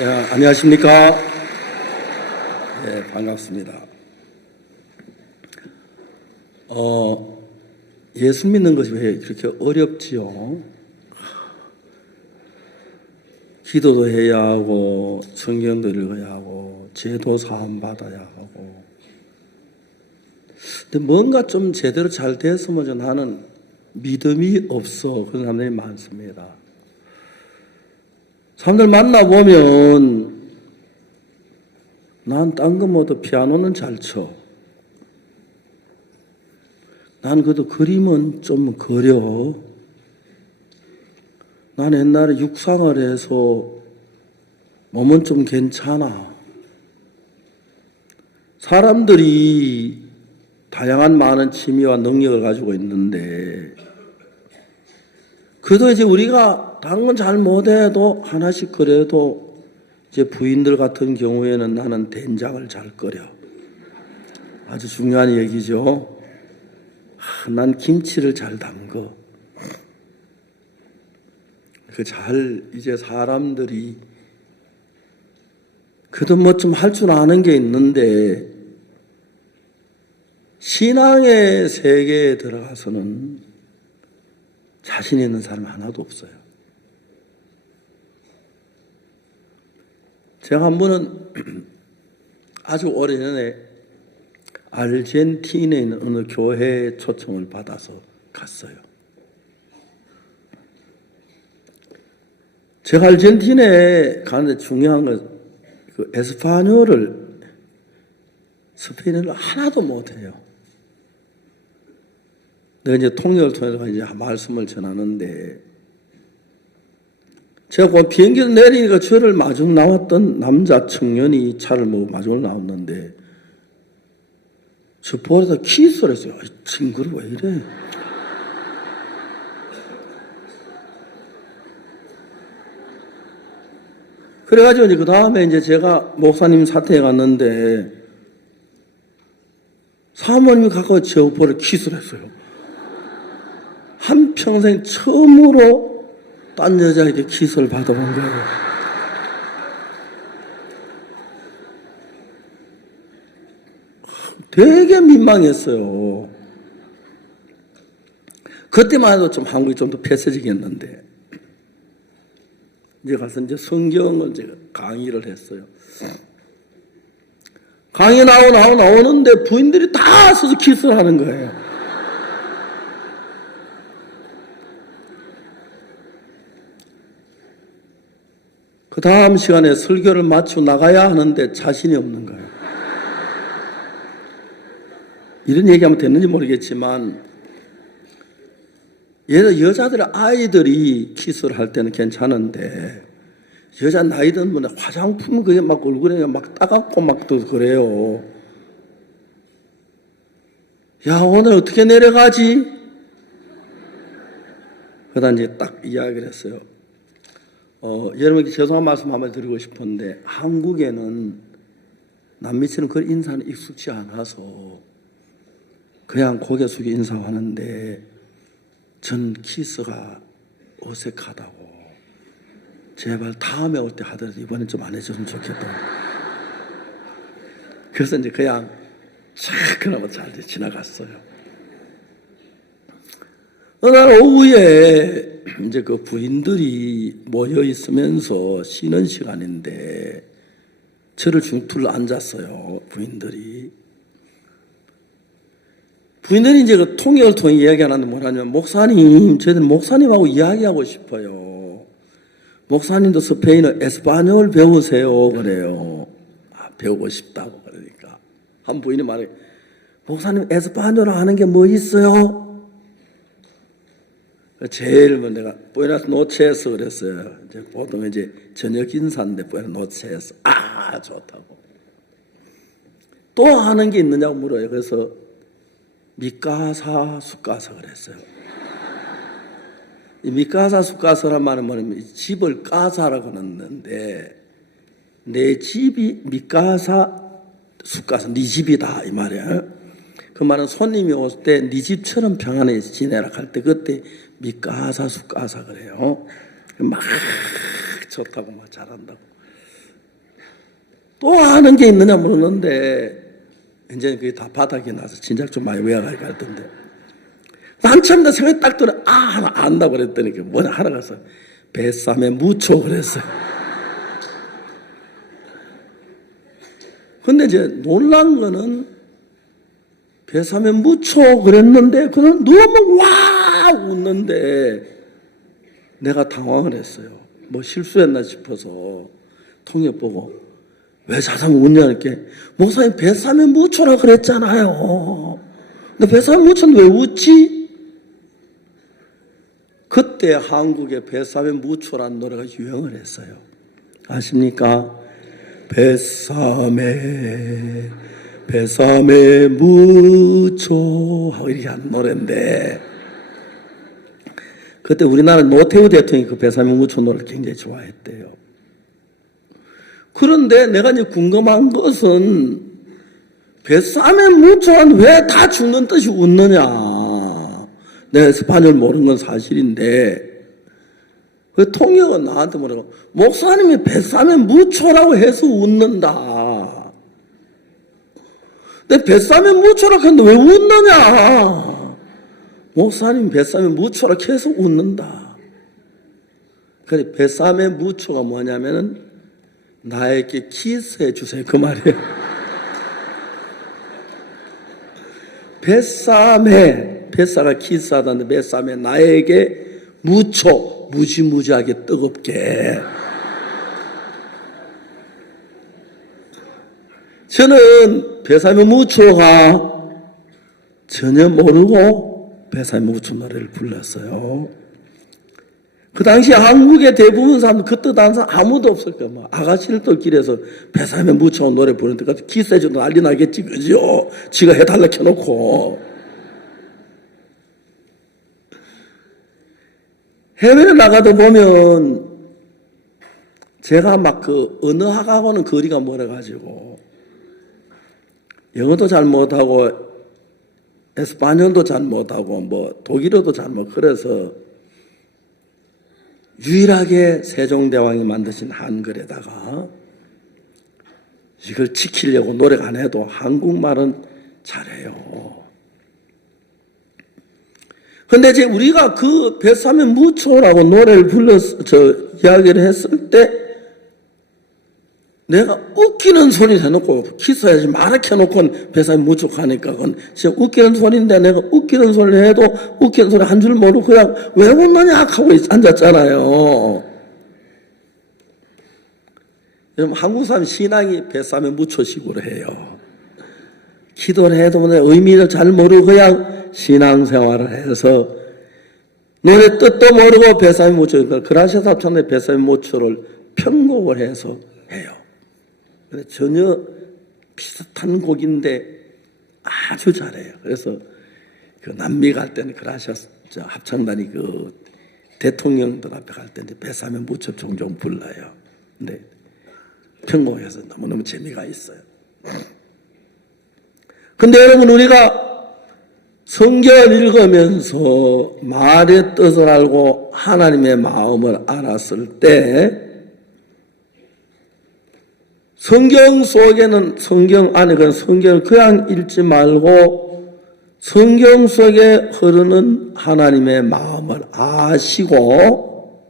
예, 안녕하십니까? 예, 반갑습니다. 예수 믿는 것이 왜 그렇게 어렵지요? 기도도 해야 하고, 성경도 읽어야 하고, 제도 사함 받아야 하고. 근데 뭔가 좀 제대로 잘 됐으면 좀 하는 믿음이 없어. 그런 사람들이 많습니다. 사람들 만나보면, 난 딴 거 뭐도 피아노는 잘 쳐. 난 그래도 그림은 좀 그려. 난 옛날에 육상을 해서 몸은 좀 괜찮아. 사람들이 다양한 많은 취미와 능력을 가지고 있는데, 그래도 이제 우리가 다른 건 잘 못해도 하나씩 그래도 이제 부인들 같은 경우에는 나는 된장을 잘 끓여. 아주 중요한 얘기죠. 난 김치를 잘 담궈. 이제 사람들이 그래도 뭐 좀 할 줄 아는 게 있는데, 신앙의 세계에 들어가서는 자신 있는 사람 하나도 없어요. 제가 한 번은 아주 오래전에 아르헨티나에 있는 어느 교회에 초청을 받아서 갔어요. 제가 아르헨티나에 가는데 중요한 건 그 에스파뇰어를, 스페인어를 하나도 못해요. 내가 이제 통역을 통해서 이제 말씀을 전하는데, 제가 그 비행기에서 내리니까 저를 마중 나왔던 남자 청년이 차를 마중을 나왔는데, 저 볼에다 키스를 했어요. 친구를 왜 이래? 그래가지고 이제 그 다음에 이제 제가 목사님 사택에 갔는데, 사모님이 가까워 저 볼에 키스를 했어요. 한평생 처음으로 딴 여자에게 키스를 받아본 거예요. 되게 민망했어요. 그때만 해도 좀 한국이 좀 더 폐쇄적이었는데, 이제 가서 이제 성경을 제가 강의를 했어요. 강의 나오는데 부인들이 다 서서 키스를 하는 거예요. 그 다음 시간에 설교를 마치고 나가야 하는데 자신이 없는 거예요. 이런 얘기하면 됐는지 모르겠지만, 여자들 아이들이 키스를 할 때는 괜찮은데, 여자 나이 든 분은 화장품 그게 막 얼굴에 막 따갑고 막 또 그래요. 야, 오늘 어떻게 내려가지? 그러다 이제 딱 이야기를 했어요. 여러분께 죄송한 말씀 한번 드리고 싶은데, 한국에는 남미처럼 그런 인사는 익숙치 않아서 그냥 고개 숙여 인사하는데, 전 키스가 어색하다고. 제발 다음에 올 때 하더라도 이번엔 좀 안 해줬으면 좋겠다고. 그래서 이제 그냥 그나마 잘 지나갔어요. 어느 날 오후에 이제 그 부인들이 모여 있으면서 쉬는 시간인데, 저를 중투를 앉았어요. 부인들이 이제 그 통역을 통해 이야기하는데 뭐냐면, 목사님, 저희들 목사님하고 이야기하고 싶어요. 목사님도 스페인어 에스파뇰 배우세요. 그래요. 배우고 싶다고. 그러니까 한 부인이 말해, 목사님 에스파뇰 하는 게 뭐 있어요? 제일 먼저 내가 부에노스 노체스 그랬어요. 이제 보통 이제 저녁 인사인데 부에노스 노체스. 좋다고. 또 하는 게 있느냐고 물어요. 그래서 미카사 수가서 그랬어요. 이 미카사 수가서란 말은 뭐냐면, 집을 까사라고 하는데, 내 집이 미카사 수가서, 네 집이다 이 말이야. 그 말은 손님이 올 때 네 집처럼 평안히 지내라 할 때, 그때 미카사 수가사 그래요. 막 좋다고 막 잘한다고. 또 아는 게 있느냐 물었는데 이제 그게 다 바닥이 나서 진작 좀 많이 외워갈 것 같던데 한참 더 생각이 딱 들어 하나 안다고 그랬더니 그 뭐냐 하러 가서 뱃삼에 무초 그랬어요. 근데 이제 놀란 거는 뱃삼에 무초 그랬는데 그는 너무 와 웃는데 내가 당황을 했어요. 뭐 실수했나 싶어서 통역 보고 왜 자상 웃냐 이렇게 목사님 뱃삼에 무초라 그랬잖아요. 근데 뱃삼에 무초는 왜 웃지? 그때 한국에 뱃삼에 무초라는 노래가 유행을 했어요. 아십니까? 뱃삼에 무초 하고 이렇게 한 노래인데 그때 우리나라 노태우 대통령이 그 뱃삼에 무초 노래를 굉장히 좋아했대요. 그런데 내가 이제 궁금한 것은 뱃삼에 무초는 왜 다 죽는 듯이 웃느냐. 내가 스파뇰 모르는 건 사실인데 그 통역은 나한테 뭐라고 목사님이 뱃삼에 무초라고 해서 웃는다. 근데 뱃삼에 무초라고 했는데 왜 웃느냐. 목사님 뱃삼에 무초라고 해서 웃는다. 그래 뱃삼에 무초가 뭐냐면은 나에게 키스해 주세요 그 말이에요. 뱃사가 키스하다는데 뱃삼에 나에게 무초 무지무지하게 뜨겁게. 저는 뱃삼에 무초가 전혀 모르고 뱃삼에 무초 노래를 불렀어요. 그 당시 한국의 대부분 사람들 그 뜻 아는 사람 아무도 없을 거야. 뭐 아가씨를 또 길에서 뱃삼에 무쳐 노래 부르는 데까지 키스해줘도 난리 나겠지, 그죠? 지가 해달라 켜놓고. 해외에 나가도 보면 제가 막 그 언어학하고는 거리가 멀어가지고 영어도 잘 못하고 에스파뇰도 잘 못하고 뭐 독일어도 잘 못 그래서 유일하게 세종대왕이 만드신 한글에다가 이걸 지키려고 노력 안 해도 한국말은 잘해요. 근데 이제 우리가 그 뱃삼에 무초라고 노래를 이야기를 했을 때 내가 웃기는 소리 해놓고 키스하지 말아 켜놓고 뱃삼에 무초 하니까 그건 진짜 웃기는 소리인데 내가 웃기는 소리를 해도 웃기는 소리 한 줄 모르고 그냥 왜 웃느냐 하고 앉았잖아요. 여러분 한국 사람 신앙이 뱃삼에 무초식으로 해요. 기도를 해도 의미를 잘 모르고 그냥 신앙생활을 해서 노래 뜻도 모르고 뱃삼에 무초 그라시아 합창단의 뱃삼에 무초를 편곡을 해서 해요. 전혀 비슷한 곡인데 아주 잘해요. 그래서 그 남미 갈 때는 그라시아 합창단이 그 대통령들 앞에 갈 때는 뱃삼에 무초 종종 불러요. 근데 편곡해서 너무너무 재미가 있어요. 근데 여러분 우리가 성경을 읽으면서 말의 뜻을 알고 하나님의 마음을 알았을 때 성경 속에는 성경 안에 그런 성경을 그냥 읽지 말고 성경 속에 흐르는 하나님의 마음을 아시고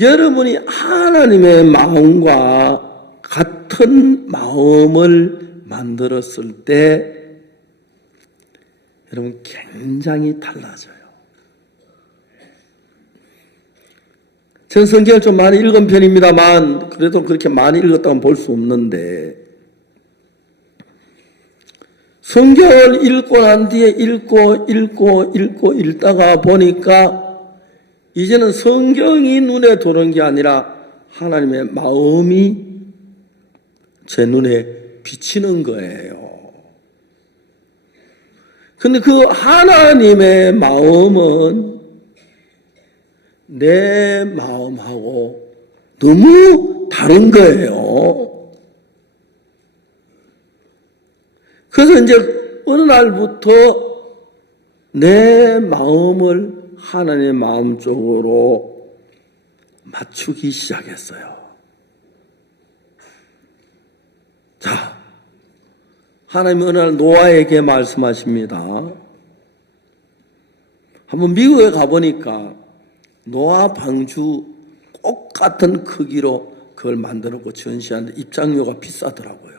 여러분이 하나님의 마음과 같은 마음을 만들었을 때 여러분 굉장히 달라져요. 전 성경을 좀 많이 읽은 편입니다만 그래도 그렇게 많이 읽었다고 볼 수 없는데 성경을 읽고 난 뒤에 읽다가 보니까 이제는 성경이 눈에 들어오는 게 아니라 하나님의 마음이 제 눈에 비치는 거예요. 근데 그 하나님의 마음은 내 마음하고 너무 다른 거예요. 그래서 이제 어느 날부터 내 마음을 하나님의 마음 쪽으로 맞추기 시작했어요. 자, 하나님이 어느 날 노아에게 말씀하십니다. 한번 미국에 가보니까 노아 방주 똑같은 크기로 그걸 만들었고 전시하는데 입장료가 비싸더라고요.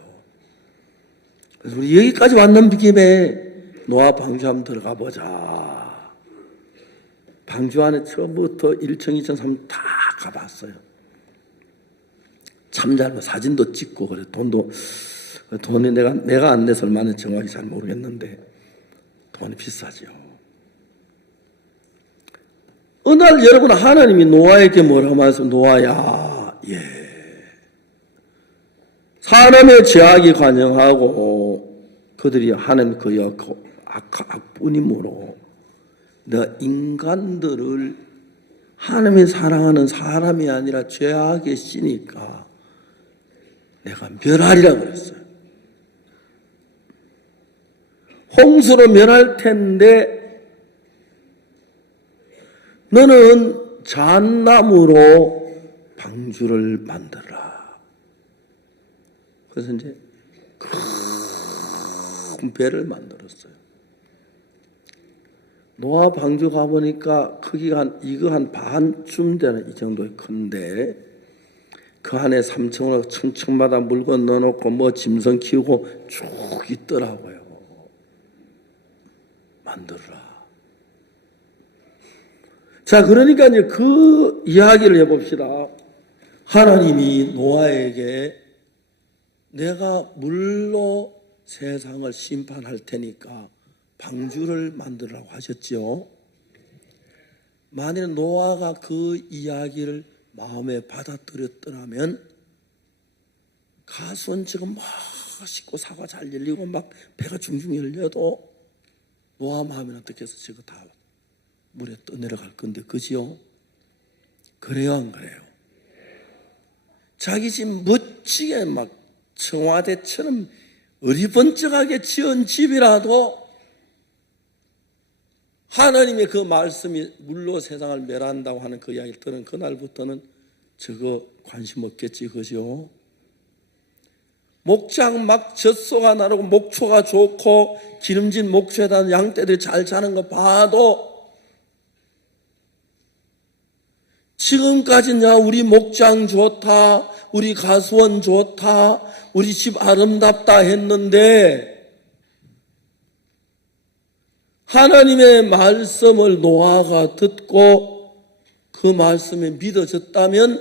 그래서 우리 여기까지 왔는 김에 노아 방주 한번 들어가 보자. 방주 안에 처음부터 1층, 2층, 3층 다 가봤어요. 참 잘 사진도 찍고 그래. 돈이 내가 안 내서 얼마나 정확히 잘 모르겠는데 돈이 비싸죠. 어느 날 여러분 하나님이 노아에게 뭐라고 말씀? 노아야, 사람의 죄악이 관영하고 그들이 하나님 그의 악뿐이므로 내가 인간들을 하나님이 사랑하는 사람이 아니라 죄악의 씨니까 내가 멸하리라 그랬어요. 홍수로 멸할 텐데 너는 잣나무로 방주를 만들어라. 그래서 이제 큰 배를 만들었어요. 노아 방주 가보니까 크기가 이거 한 반쯤 되는 이 정도의 큰데 그 안에 3층으로 층층마다 물건 넣어놓고 뭐 짐승 키우고 쭉 있더라고요. 만들어라. 자, 그러니까 이제 그 이야기를 해봅시다. 하나님이 노아에게 내가 물로 세상을 심판할 테니까 방주를 만들라고 하셨죠. 만일 노아가 그 이야기를 마음에 받아들였더라면 가수원 지금 멋있고 사과 잘 열리고 막 배가 중중 열려도 노아 마음에는 어떻게 해서 저거 다 물에 떠내려갈 건데, 그지요? 그래요, 안 그래요? 자기 집 멋지게 막 청와대처럼 어리번쩍하게 지은 집이라도 하나님의 그 말씀이 물로 세상을 멸한다고 하는 그 이야기를 들은 그날부터는 저거 관심 없겠지, 그죠? 목장 막 젖소가 나르고 목초가 좋고 기름진 목초에다 양떼들이 잘 자는 거 봐도 지금까지냐 우리 목장 좋다, 우리 가수원 좋다, 우리 집 아름답다 했는데 하나님의 말씀을 노아가 듣고 그 말씀에 믿어졌다면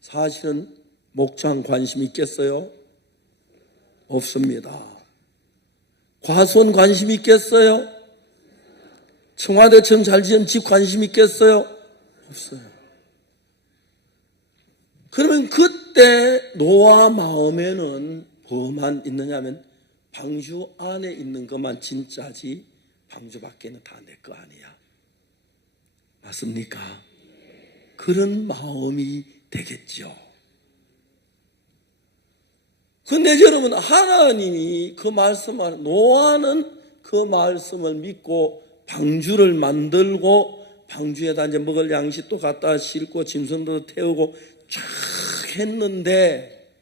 사실은 목장 관심 있겠어요? 없습니다. 과수원 관심 있겠어요? 청와대처럼 잘 지은 집 관심 있겠어요? 없어요. 그러면 그때 노아 마음에는 뭐만 있느냐 하면 방주 안에 있는 것만 진짜지 방주 밖에는 다 내 거 아니야. 맞습니까? 그런 마음이 되겠죠. 근데 여러분, 하나님이 그 말씀을, 노아는 그 말씀을 믿고 방주를 만들고 방주에다 이제 먹을 양식도 갖다 싣고 짐승도 태우고 쫙 했는데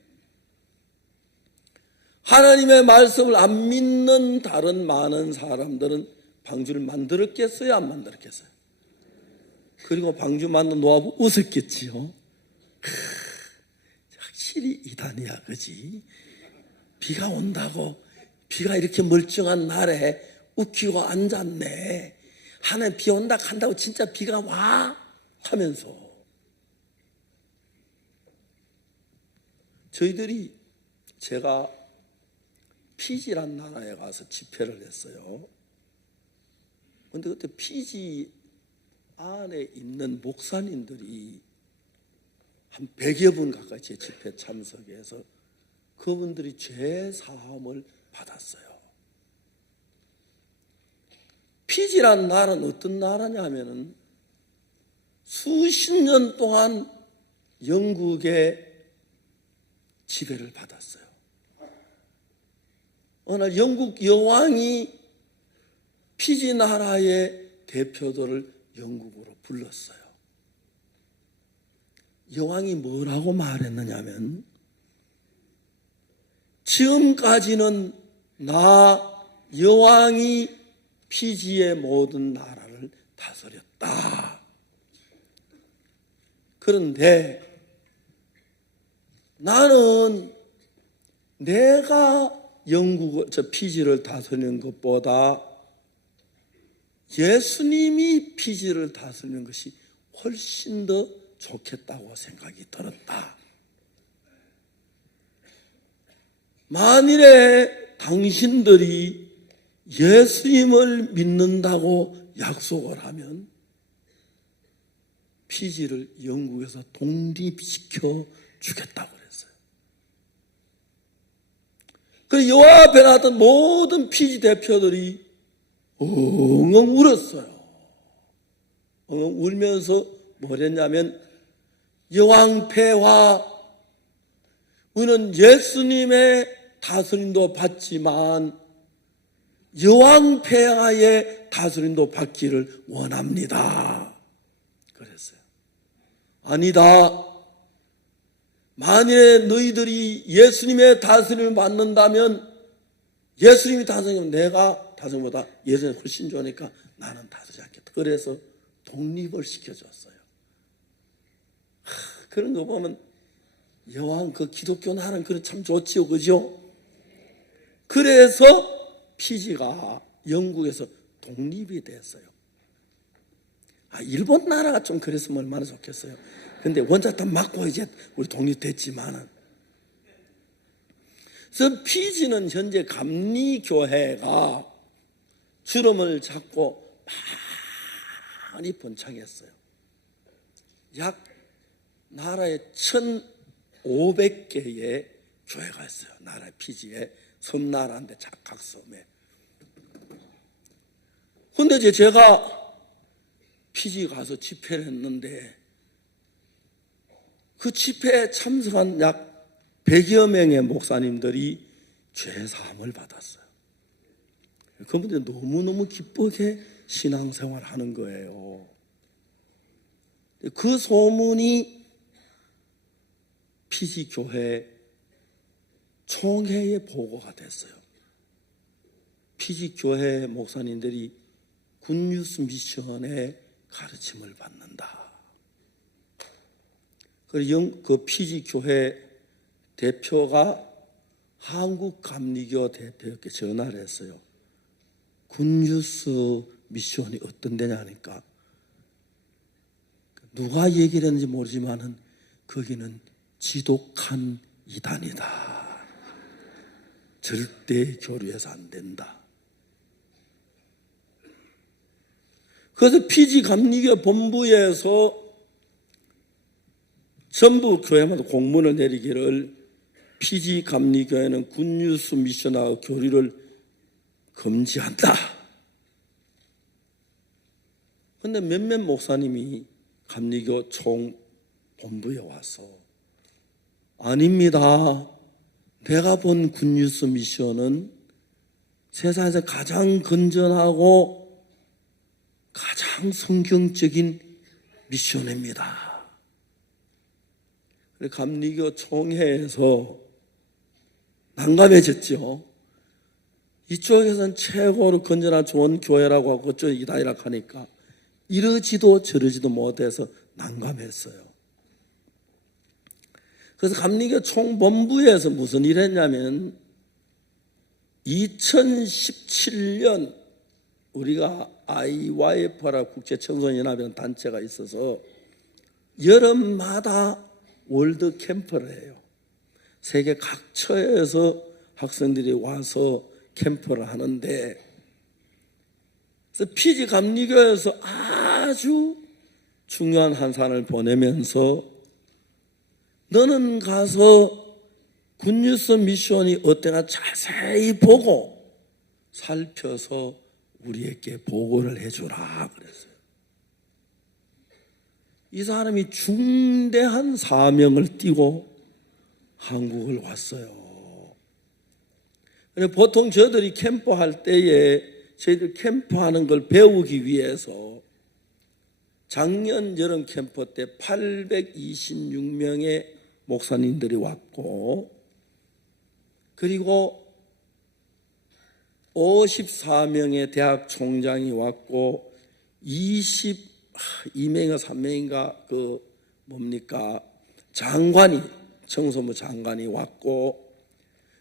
하나님의 말씀을 안 믿는 다른 많은 사람들은 방주를 만들었겠어요? 안 만들었겠어요? 그리고 방주 만든 노아부 웃었겠지요. 확실히 이단이야, 그지? 비가 온다고 비가 이렇게 멀쩡한 날에 웃기고 앉았네. 하나님 비 온다 한다고 진짜 비가 와? 하면서 저희들이 제가 피지란 나라에 가서 집회를 했어요. 그런데 그때 피지 안에 있는 목사님들이 한 100여 분 가까이 제 집회 참석해서 그분들이 죄 사함을 받았어요. 피지란 나라는 어떤 나라냐면은 수십 년 동안 영국의 지배를 받았어요. 어느 날 영국 여왕이 피지 나라의 대표들을 영국으로 불렀어요. 여왕이 뭐라고 말했느냐면 지금까지는 나 여왕이 피지의 모든 나라를 다스렸다. 그런데 나는 내가 피지를 다스리는 것보다 예수님이 피지를 다스리는 것이 훨씬 더 좋겠다고 생각이 들었다. 만일에 당신들이 예수님을 믿는다고 약속을 하면 피지를 영국에서 독립시켜 주겠다고 그랬어요. 그 여호와 앞에 나왔던 모든 피지 대표들이 엉엉 울었어요. 엉엉 울면서 뭘 했냐면, 여왕 폐하, 우리는 예수님의 다스림도 받지만 여왕 폐하의 다스림도 받기를 원합니다. 그랬어요. 아니다. 만일에 너희들이 예수님의 다스림을 받는다면, 예수님이 다스리면 내가 다스림보다 예수님이 훨씬 좋으니까 나는 다스리지 않겠다. 그래서 독립을 시켜줬어요. 그런 거 보면 여왕 그 기독교 나라는 그런 참 좋지요, 그죠? 그래서 피지가 영국에서 독립이 됐어요. 일본 나라가 좀 그랬으면 얼마나 좋겠어요. 근데 원자탄 맞고 이제 우리 독립됐지만은. 그래서 피지는 현재 감리교회가 주름을 잡고 많이 번창했어요. 약 나라에 1,500개의 교회가 있어요. 나라 피지에 섬나라인데 각 섬에. 근데 이제 제가 피지 가서 집회를 했는데 그 집회에 참석한 약 100여 명의 목사님들이 죄사함을 받았어요. 그분들이 너무너무 기쁘게 신앙생활을 하는 거예요. 그 소문이 피지교회 총회에 보고가 됐어요. 피지교회 목사님들이 굿뉴스 미션의 가르침을 받는다. 그 피지교회 대표가 한국 감리교 대표에게 전화를 했어요. 굿뉴스 미션이 어떤 데냐 하니까 누가 얘기를 했는지 모르지만은 거기는 지독한 이단이다. 절대 교류해서 안 된다. 그래서 피지 감리교 본부에서 전부 교회마다 공문을 내리기를 피지 감리교회는 굿뉴스 미션하고 교류를 금지한다. 그런데 몇몇 목사님이 감리교 총 본부에 와서 아닙니다. 내가 본 굿뉴스 미션은 세상에서 가장 건전하고 가장 성경적인 미션입니다. 감리교 총회에서 난감해졌죠. 이쪽에서는 최고로 건전한 좋은 교회라고 하고 그쪽이 이단이라고 하니까 이러지도 저러지도 못해서 난감했어요. 그래서 감리교 총본부에서 무슨 일을 했냐면 2017년 우리가 IYF라 국제청소년연합이라는 단체가 있어서 여름마다 월드 캠프를 해요. 세계 각처에서 학생들이 와서 캠프를 하는데, 그래서 피지 감리교에서 아주 중요한 한 사람을 보내면서 너는 가서 굿뉴스 미션이 어때나 자세히 보고 살펴서 우리에게 보고를 해주라 그랬어요. 이 사람이 중대한 사명을 띠고 한국을 왔어요. 보통 저들이 캠프할 때에 저희들 캠프하는 걸 배우기 위해서 작년 여름 캠프 때 826명의 목사님들이 왔고, 그리고 54명의 대학 총장이 왔고 22명인가 3명인가 장관이 청소부 장관이 왔고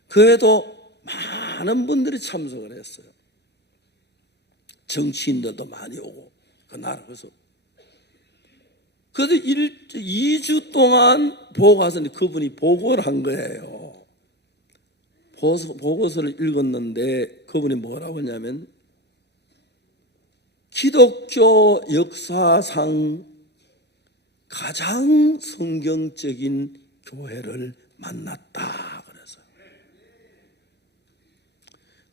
그에도 많은 분들이 참석을 했어요. 정치인들도 많이 오고 그 나라 그래서 2주 동안 보고 가서 그분이 보고를 한 거예요. 보고서를 읽었는데 그분이 뭐라고 하냐면 기독교 역사상 가장 성경적인 교회를 만났다 그래서.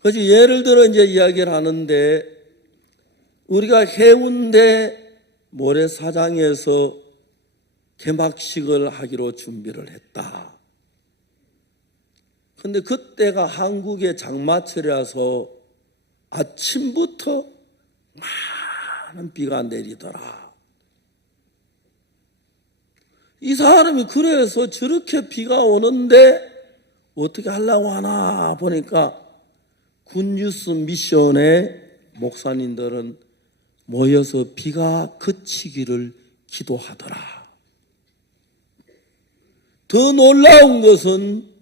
그래서 예를 들어 이제 이야기를 하는데 우리가 해운대 모래사장에서 개막식을 하기로 준비를 했다. 근데 그때가 한국의 장마철이라서 아침부터 많은 비가 내리더라. 이 사람이 그래서 저렇게 비가 오는데 어떻게 하려고 하나 보니까 굿뉴스 미션의 목사님들은 모여서 비가 그치기를 기도하더라. 더 놀라운 것은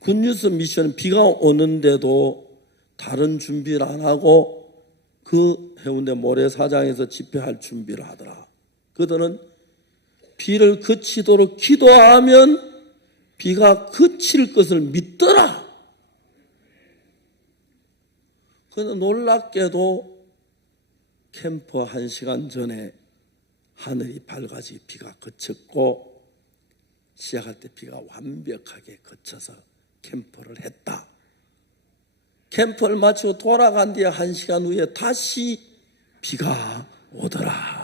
굿뉴스 미션은 비가 오는데도 다른 준비를 안 하고 그 해운대 모래사장에서 집회할 준비를 하더라. 그들은 비를 그치도록 기도하면 비가 그칠 것을 믿더라. 그런데 놀랍게도 캠프 1시간 전에 하늘이 밝아지 비가 그쳤고 시작할 때 비가 완벽하게 그쳐서 캠프를 했다. 캠프를 마치고 돌아간 뒤에 1시간 후에 다시 비가 오더라.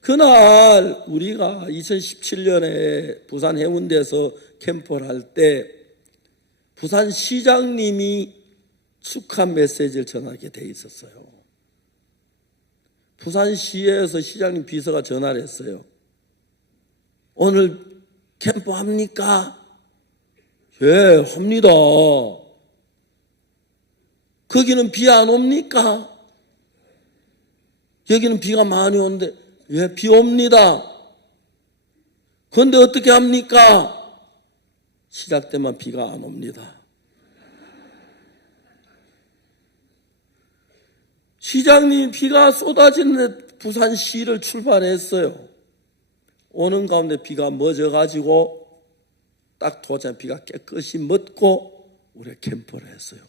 그날 우리가 2017년에 부산 해운대에서 캠프를 할 때 부산시장님이 축하 메시지를 전하게 돼 있었어요. 부산시에서 시장님 비서가 전화를 했어요. 오늘 캠프 합니까? 예, 합니다. 거기는 비 안 옵니까? 여기는 비가 많이 오는데 예, 비 옵니다. 그런데 어떻게 합니까? 시작 때만 비가 안 옵니다. 시장님이 비가 쏟아지는데 부산시를 출발했어요. 오는 가운데 비가 멎어가지고 딱 도착 비가 깨끗이 멎고 우리가 캠프를 했어요.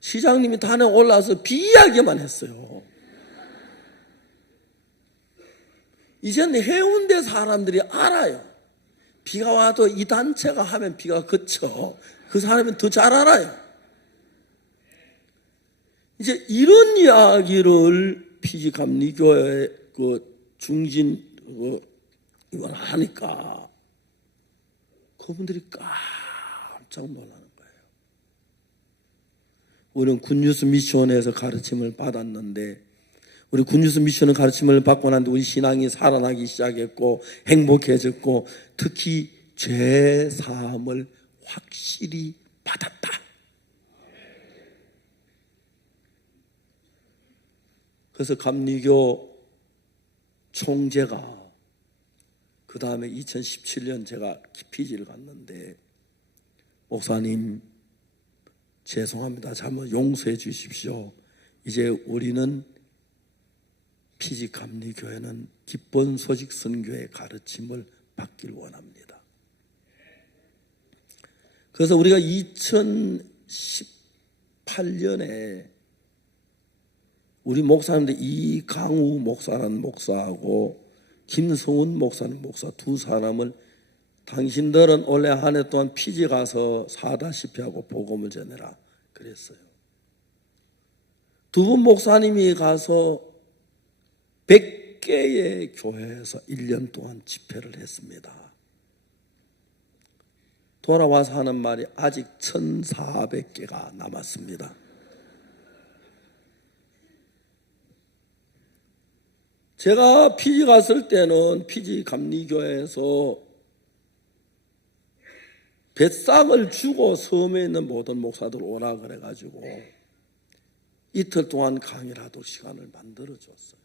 시장님이 단에 올라와서 비 이야기만 했어요. 이제는 해운대 사람들이 알아요. 비가 와도 이 단체가 하면 비가 그쳐. 그 사람은 더 잘 알아요. 이제 이런 이야기를 피지감리교회 중진 이걸 하니까 그분들이 깜짝 놀라는 거예요. 우리는 굿뉴스 미션에서 가르침을 받았는데 우리 굿뉴스 미션의 가르침을 받고 난 뒤 우리 신앙이 살아나기 시작했고 행복해졌고 특히 죄 사함을 확실히 받았다. 그래서 감리교 총재가 그 다음에 2017년 제가 피지를 갔는데 목사님 죄송합니다. 잘못 용서해 주십시오. 이제 우리는 피지 감리교회는 기본 소식 선교의 가르침을 받길 원합니다. 그래서 우리가 2018년에 우리 목사님들 이강우 목사라는 목사하고 김성훈 목사님 목사 두 사람을 당신들은 올해 한 해 동안 피지 가서 사다시피 하고 복음을 전해라 그랬어요. 두 분 목사님이 가서 100개의 교회에서 1년 동안 집회를 했습니다. 돌아와서 하는 말이 아직 1,400개가 남았습니다. 제가 피지 갔을 때는 피지 감리교회에서 뱃삭을 주고 섬에 있는 모든 목사들 오라 그래가지고 이틀 동안 강의를 하도록 시간을 만들어줬어요.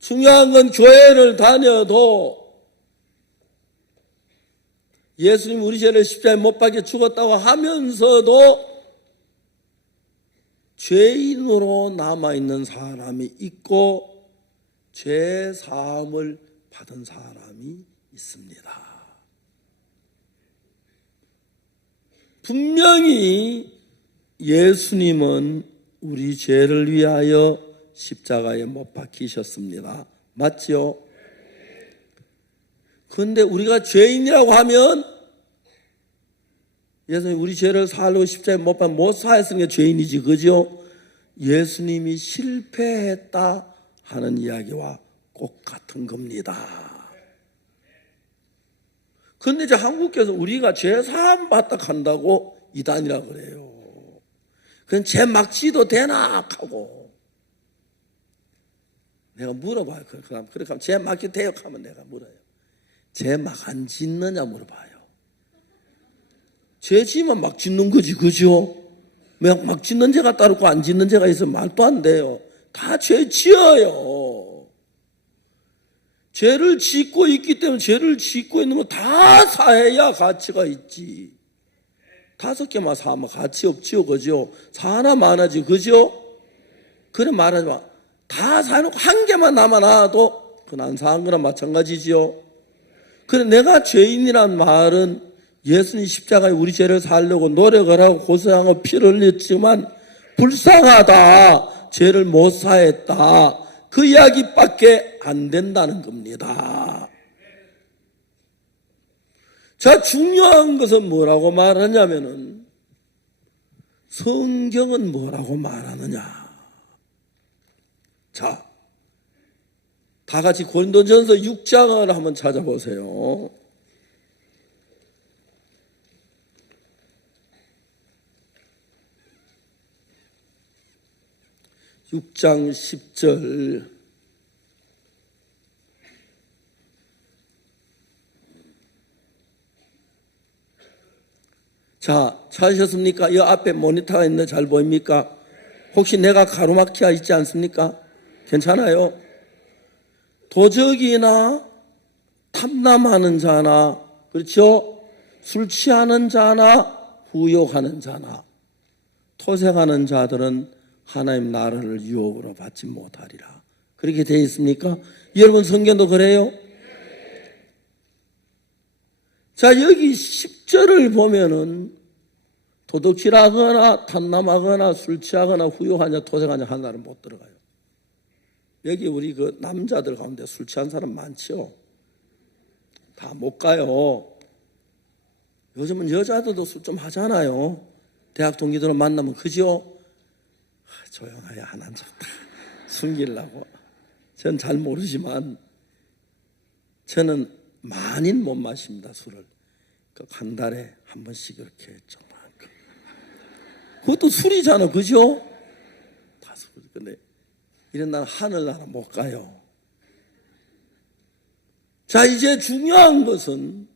중요한 건 교회를 다녀도 예수님 우리 죄를 십자가에 못 박혀 죽었다고 하면서도 죄인으로 남아있는 사람이 있고 죄 사함을 받은 사람이 있습니다. 분명히 예수님은 우리 죄를 위하여 십자가에 못 박히셨습니다. 맞죠? 그런데 우리가 죄인이라고 하면 예수님 우리 죄를 살고 십자가에 못 사했으니까 죄인이지, 그죠? 예수님이 실패했다 하는 이야기와 똑같은 겁니다. 그런데 이제 한국에서 우리가 죄 사함 받다 간다고 이단이라 그래요. 그럼 죄 막 지도 되나 하고 내가 물어봐요. 그렇게 하면 죄 막지 돼요 하면 내가 물어요. 죄 막 안 짓느냐 물어봐요. 죄 지면 막 짓는 거지, 그죠? 막 짓는 죄가 따르고 안 짓는 죄가 있으면 말도 안 돼요. 다 죄 지어요. 죄를 짓고 있기 때문에 죄를 짓고 있는 거 다 사해야 가치가 있지. 5개만 사면 가치 없지요, 그죠? 사 하나 많아지, 그죠? 그래 말하지 마. 다 사놓고 한 개만 남아놔도 그건 안 사한 거랑 마찬가지지요. 그래 내가 죄인이란 말은 예수님 십자가에 우리 죄를 살려고 노력을 하고 고생하고 피를 흘렸지만 불쌍하다, 죄를 못 사했다, 그 이야기밖에 안 된다는 겁니다. 자, 중요한 것은 뭐라고 말하냐면은 성경은 뭐라고 말하느냐. 자, 다 같이 고린도전서 6장을 한번 찾아보세요. 6장 10절. 자, 찾으셨습니까? 이 앞에 모니터가 있는데 잘 보입니까? 혹시 내가 가로막히어 있지 않습니까? 괜찮아요? 도적이나 탐남하는 자나, 그렇죠? 술 취하는 자나 후욕하는 자나 토색하는 자들은 하나님 나라를 유업으로 받지 못하리라. 그렇게 되어 있습니까? 여러분 성경도 그래요? 자, 여기 10절을 보면은 도둑질하거나 탐남하거나 술 취하거나 후욕하냐 토색하냐 하나는 못 들어가요. 여기 우리 그 남자들 가운데 술 취한 사람 많죠? 다 못 가요. 요즘은 여자들도 술 좀 하잖아요. 대학 동기들을 만나면, 그죠? 조용하게 하나 쳤다 숨기려고. 전 잘 모르지만 저는 많이는 못 마십니다, 술을. 한 달에 한 번씩 이렇게 조금만큼. 그것도 술이잖아, 그죠? 다 술. 근데 이런 날 하늘나라 못 가요. 자, 이제 중요한 것은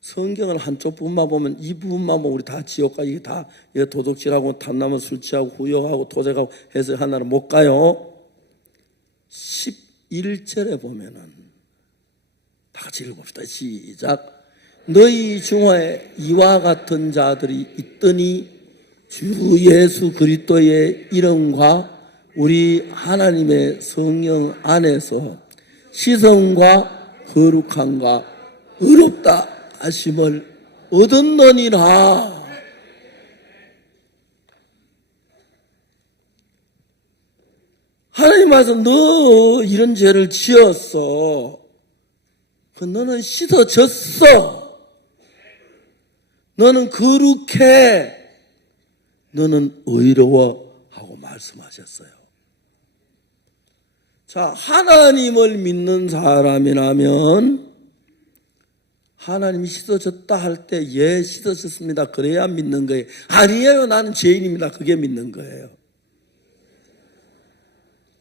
성경을 한쪽 부분만 보면, 이 부분만 보면 우리 다 지옥 가. 이게 다 도둑질하고 탐나면 술 취하고 후욕하고 토색하고 해서 하나는 못 가요. 11절에 보면은 다 같이 읽읍시다. 시작. 너희 중에 이와 같은 자들이 있더니 주 예수 그리스도의 이름과 우리 하나님의 성령 안에서 시성과 거룩함과 의롭다 하심을 얻었느니라. 하나님 말씀, 너 이런 죄를 지었어. 너는 씻어졌어. 너는 거룩해. 너는 의로워 하고 말씀하셨어요. 자, 하나님을 믿는 사람이라면 하나님이 씻어졌다 할 때 예, 씻어졌습니다. 그래야 믿는 거예요. 아니에요, 나는 죄인입니다. 그게 믿는 거예요.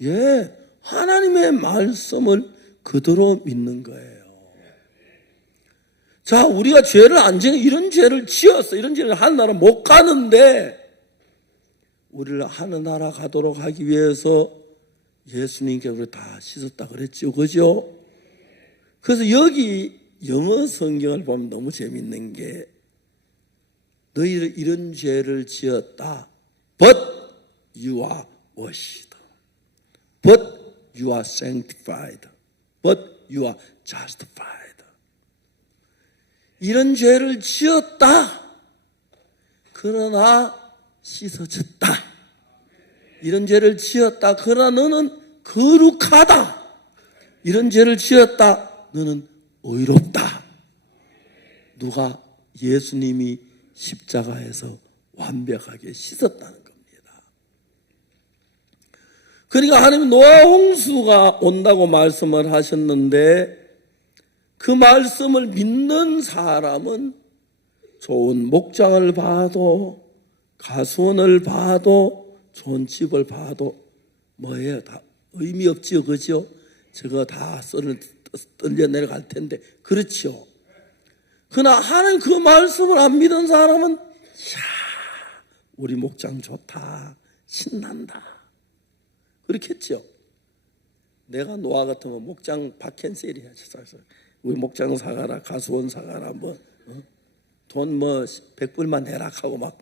예, 하나님의 말씀을 그대로 믿는 거예요. 자, 우리가 죄를 안 지어 이런 죄를 지었어. 이런 죄를 하늘나라 못 가는데 우리를 하늘나라 가도록 하기 위해서 예수님께 우리 다 씻었다 그랬죠. 그죠? 그래서 여기 영어 성경을 보면 너무 재밌는 게 너희를 이런 죄를 지었다. But you are washed. But you are sanctified. But you are justified. 이런 죄를 지었다. 그러나 씻어졌다. 이런 죄를 지었다. 그러나 너는 거룩하다. 이런 죄를 지었다. 너는 의롭다. 누가? 예수님이 십자가에서 완벽하게 씻었다는 겁니다. 그러니까 하나님 노아 홍수가 온다고 말씀을 하셨는데 그 말씀을 믿는 사람은 좋은 목장을 봐도 가수원을 봐도 좋은 집을 봐도 뭐예요? 다 의미 없지요. 그죠? 저거 다 떨려 내려갈 텐데 그렇죠. 그러나 하나님 그 말씀을 안 믿은 사람은 야, 우리 목장 좋다. 신난다. 그렇겠죠. 내가 노아 같으면 목장 박캔셀이야. 우리 목장 사가라, 가수원 사가라, 돈 100불만 내라 하고 막.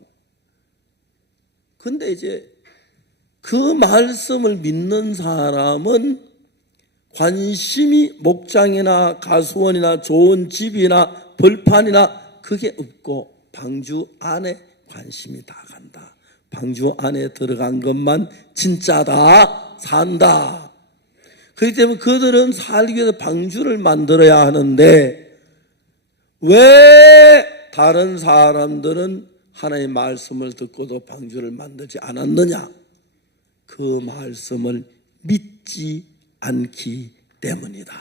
근데 이제 그 말씀을 믿는 사람은 관심이 목장이나 가수원이나 좋은 집이나 벌판이나 그게 없고 방주 안에 관심이 다 간다. 방주 안에 들어간 것만 진짜다. 산다. 그렇기 때문에 그들은 살기 위해서 방주를 만들어야 하는데 왜 다른 사람들은 하나님의 말씀을 듣고도 방주를 만들지 않았느냐? 그 말씀을 믿지 않기 때문이다.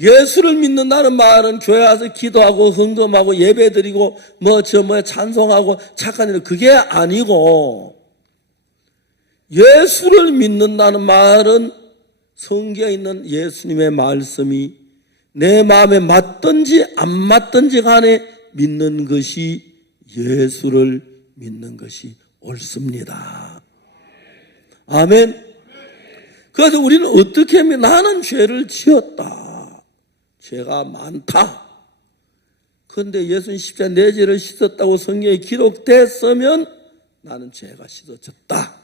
예수를 믿는다는 말은 교회 와서 기도하고 헌금하고 예배드리고 찬송하고 착한 일 그게 아니고 예수를 믿는다는 말은 성경에 있는 예수님의 말씀이 내 마음에 맞든지 안 맞든지 간에 믿는 것이 예수를 믿는 것이 옳습니다. 아멘. 그래서 우리는 어떻게 하면 나는 죄를 지었다. 죄가 많다. 그런데 예수님 십자가 내 죄를 씻었다고 성경에 기록됐으면 나는 죄가 씻어졌다.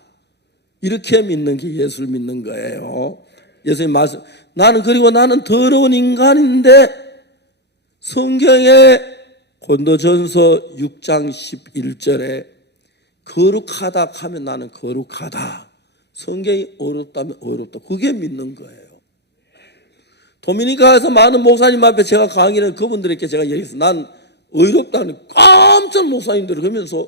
이렇게 믿는 게 예수를 믿는 거예요. 예수님 말씀, 나는 더러운 인간인데 성경에 고린도전서 6장 11절에 거룩하다 하면 나는 거룩하다. 성경이 어렵다면 어렵다. 그게 믿는 거예요. 도미니카에서 많은 목사님 앞에 제가 강의를 그분들에게 제가 얘기했어요. 난 의롭다는 깜짝 목사님들 그러면서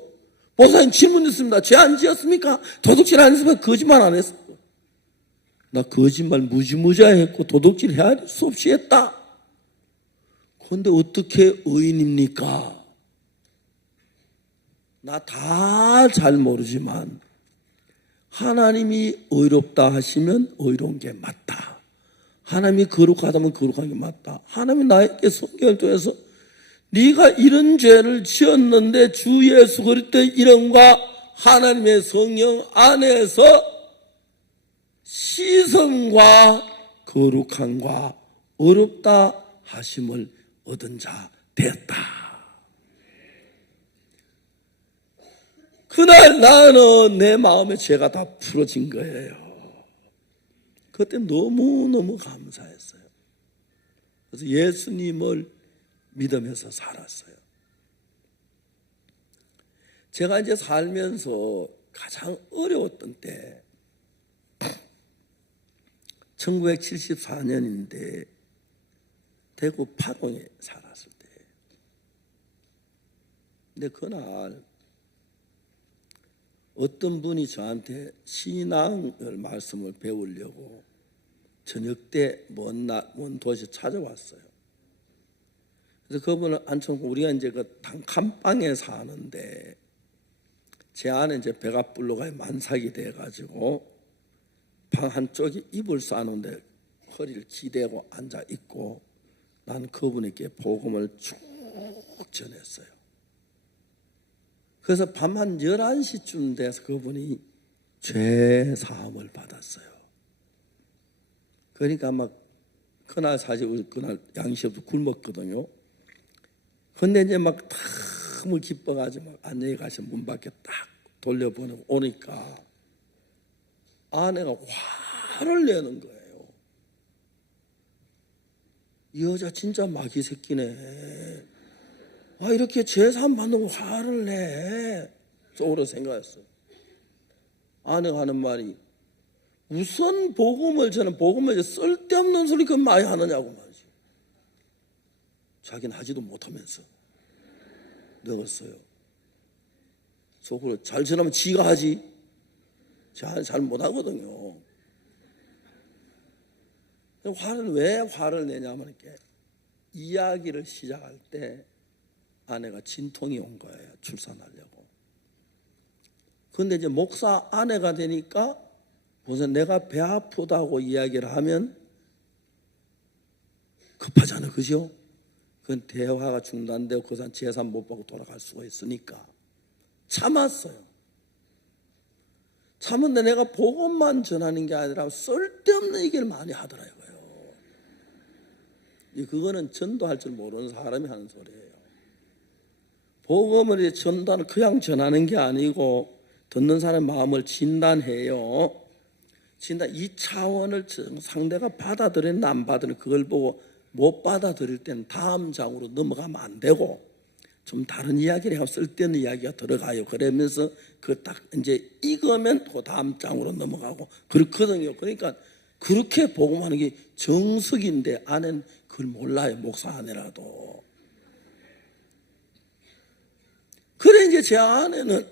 목사님 질문 있습니다. 죄 안 지었습니까? 도둑질 안 했습니까? 거짓말 안 했어. 나 거짓말 무지무지하게 했고 도둑질 해야 할 수 없이 했다. 그런데 어떻게 의인입니까? 나 다 잘 모르지만 하나님이 의롭다 하시면 의로운 게 맞다. 하나님이 거룩하다면 거룩한 게 맞다. 하나님이 나에게 성경을 통해서 네가 이런 죄를 지었는데 주 예수 그리스도의 이름과 하나님의 성령 안에서 시선과 거룩함과 어렵다 하심을 얻은 자 되었다. 그날 나는 내 마음의 죄가 다 풀어진 거예요. 그때 너무너무 감사했어요. 그래서 예수님을 믿으면서 살았어요. 제가 이제 살면서 가장 어려웠던 때 1974년인데 대구 파동에 살았을 때 근데 그날 어떤 분이 저한테 신앙을 말씀을 배우려고 저녁 때 먼 도시 찾아왔어요. 그래서 그분을 앉혀놓고 우리가 이제 그 단칸방에 사는데 제 안에 이제 배가 불러가 만삭이 돼가지고 방 한쪽에 이불 싸는데 허리를 기대고 앉아 있고 난 그분에게 복음을 쭉 전했어요. 그래서 밤 한 11시쯤 돼서 그분이 죄 사함을 받았어요. 그러니까 막 그날 사실 그날 양식도 굶었거든요. 근데 이제 막 너무 기뻐가지고 막 안녕히 가신 문 밖에 딱 돌려보내고 오니까 아내가 화를 내는 거예요. 이 여자 진짜 마귀 새끼네. 아, 이렇게 죄사함 받는 거 화를 내. 속으로 생각했어요. 아내가 하는 말이 우선 저는 복음을 쓸데없는 소리 그 많이 하느냐고 말이지. 자기는 하지도 못하면서 늙었어요. 속으로 잘 전하면 지가 하지. 잘 못하거든요. 왜 화를 내냐면 이렇게 이야기를 시작할 때 아내가 진통이 온 거예요. 출산하려고. 그런데 이제 목사 아내가 되니까 우선 내가 배 아프다고 이야기를 하면 급하잖아요. 그죠? 그건 대화가 중단되고 그 사람 재산 못 받고 돌아갈 수가 있으니까 참았어요. 참은데 내가 복음만 전하는 게 아니라 쓸데없는 얘기를 많이 하더라고요. 그거는 전도할 줄 모르는 사람이 하는 소리예요. 복음을 전도하는 그냥 전하는 게 아니고 듣는 사람의 마음을 진단해요. 진단 이 차원을 상대가 받아들였나 안 받아들였나 그걸 보고 못 받아들일 때는 다음 장으로 넘어가면 안 되고 좀 다른 이야기를 하고 쓸데없는 이야기가 들어가요. 그러면서 그 딱 이제 익으면 그 다음 장으로 넘어가고 그렇거든요. 그러니까 그렇게 복음하는 게 정석인데 아내는 그걸 몰라요. 목사 아내라도. 그래 이제 제 아내는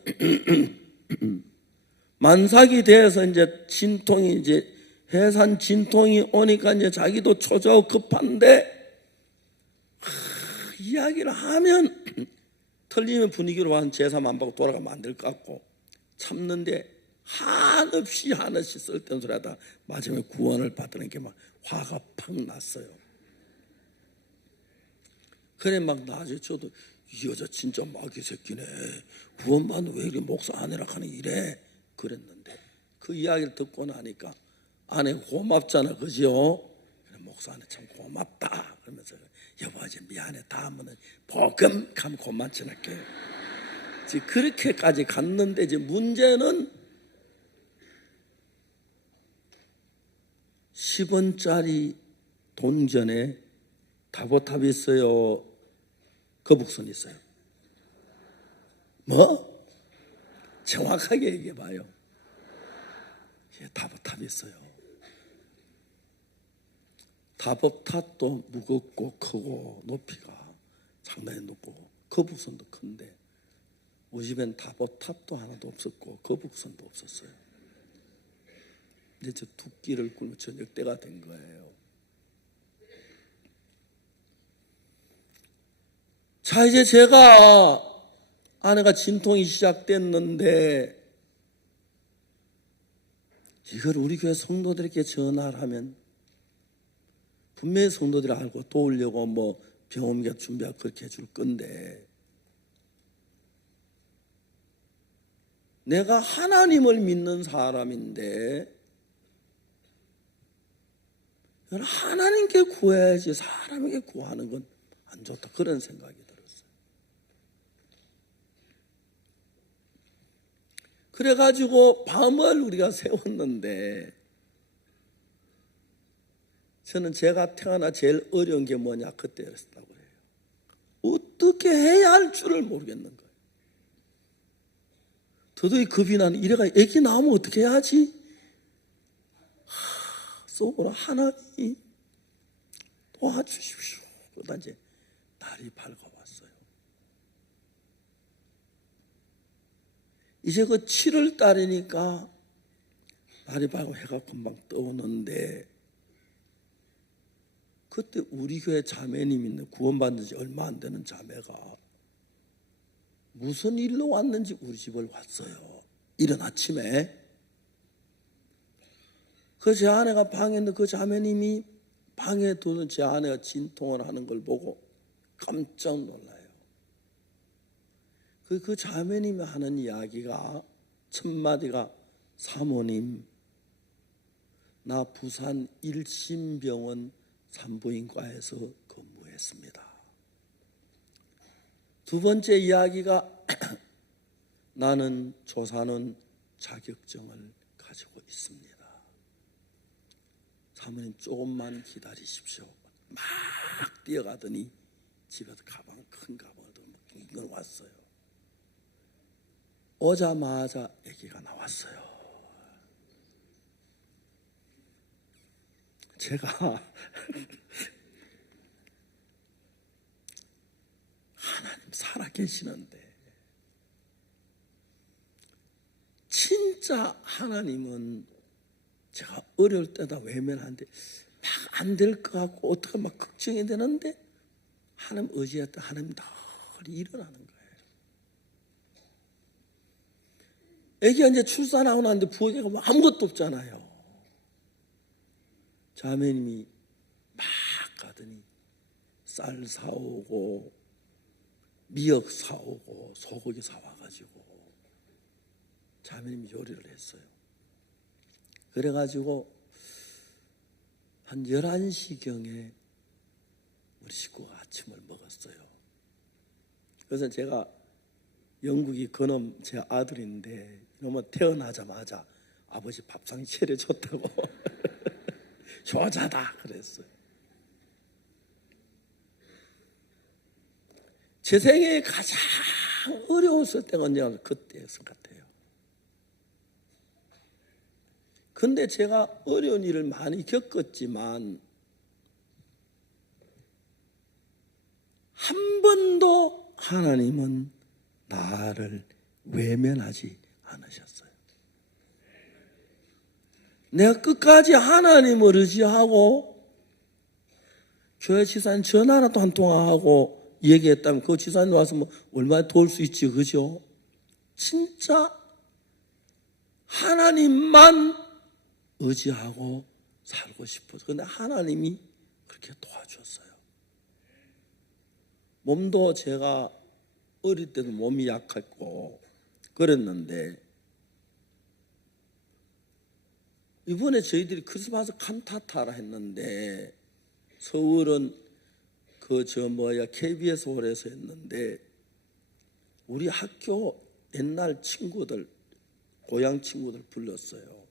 만삭이 돼서 이제 진통이 이제 해산 진통이 오니까 이제 자기도 초조 급한데 이야기를 하면 틀리면 분위기로 한 제삼 안 받고 돌아가면 안 될 것 같고 참는데 한없이 쓸데없는 소리 하다 마지막에 구원을 받는 게 막 화가 팍 났어요. 그래 막 나중에 저도 이 여자 진짜 마귀 새끼네. 구원받는 왜 이렇게 목사 아내라 하는 이래 그랬는데 그 이야기를 듣고 나니까 아내 고맙잖아. 그죠? 목사 아내 참 고맙다 그러면서 여보 이제 미안해 다음에는 복음 하면 그만 전할게. 그렇게까지 갔는데 이제 문제는 10원짜리 동전에 타보탑이 있어요. 거북선이 있어요. 뭐? 정확하게 얘기해봐요. 타보탑이 있어요. 타보탑도 무겁고 크고 높이가 상당히 높고 거북선도 큰데 우리 집엔 타보탑도 하나도 없었고 거북선도 없었어요. 이제 저 두끼를 굴고 저녁 때가 된 거예요. 자 이제 제가 아내가 진통이 시작됐는데 이걸 우리 교회 성도들에게 전화를 하면 분명히 성도들이 알고 도우려고 뭐 병원비가 준비하고 그렇게 해줄 건데 내가 하나님을 믿는 사람인데 하나님께 구해야지 사람에게 구하는 건 안 좋다 그런 생각이 들었어요. 그래가지고 밤을 우리가 세웠는데 저는 제가 태어나 제일 어려운 게 뭐냐 그때였다고 해요. 어떻게 해야 할 줄을 모르겠는 거예요. 도저히 겁이 나는 이래가 애기 나오면 어떻게 해야지? 속으로 하나님 도와주십시오. 그러다 이제 날이 밝아왔어요. 이제 그 7월 달이니까 날이 밝고 해가 금방 떠오는데 그때 우리 교회 자매님 있는 구원받은 지 얼마 안 되는 자매가 무슨 일로 왔는지 우리 집을 왔어요. 이른 아침에. 그 제 아내가 방에 있는 그 자매님이 방에 두는 제 아내가 진통을 하는 걸 보고 깜짝 놀라요. 그 자매님이 하는 이야기가 첫 마디가 사모님, 나 부산 일심병원 산부인과에서 근무했습니다. 두 번째 이야기가 나는 조산원 자격증을 가지고 있습니다. 사모님 조금만 기다리십시오. 막 뛰어가더니 집에서 큰 가방을 들고 왔어요. 오자마자 아기가 나왔어요. 제가 하나님 살아계시는데 진짜 하나님은 제가 어려울 때다 외면하는데 막 안 될 것 같고 어떻게 막 걱정이 되는데 하나님 의지했다 하나님 늘 일어나는 거예요. 애기가 이제 출산하고 나는데 부엌에 가면 아무것도 없잖아요. 자매님이 막 가더니 쌀 사오고 미역 사오고 소고기 사와가지고 자매님이 요리를 했어요. 그래가지고 한 11시경에 우리 식구가 아침을 먹었어요. 그래서 제가 영국이 그놈 제 아들인데 이놈은 태어나자마자 아버지 밥상 차려줬다고 효자다 그랬어요. 제 생애에 가장 어려웠을 때가 언제나 그때였을 것 같아요. 근데 제가 어려운 일을 많이 겪었지만 한 번도 하나님은 나를 외면하지 않으셨어요. 내가 끝까지 하나님을 의지하고 교회 지사님 전화라도 한 통화하고 얘기했다면 그 지사님 와서 뭐 얼마나 도울 수 있지, 그죠? 진짜 하나님만 의지하고 살고 싶어서. 그런데 하나님이 그렇게 도와줬어요. 몸도 제가 어릴 때도 몸이 약했고 그랬는데 이번에 저희들이 크리스마스 칸타타라 했는데 서울은 KBS 홀에서 했는데 우리 학교 옛날 친구들, 고향 친구들 불렀어요.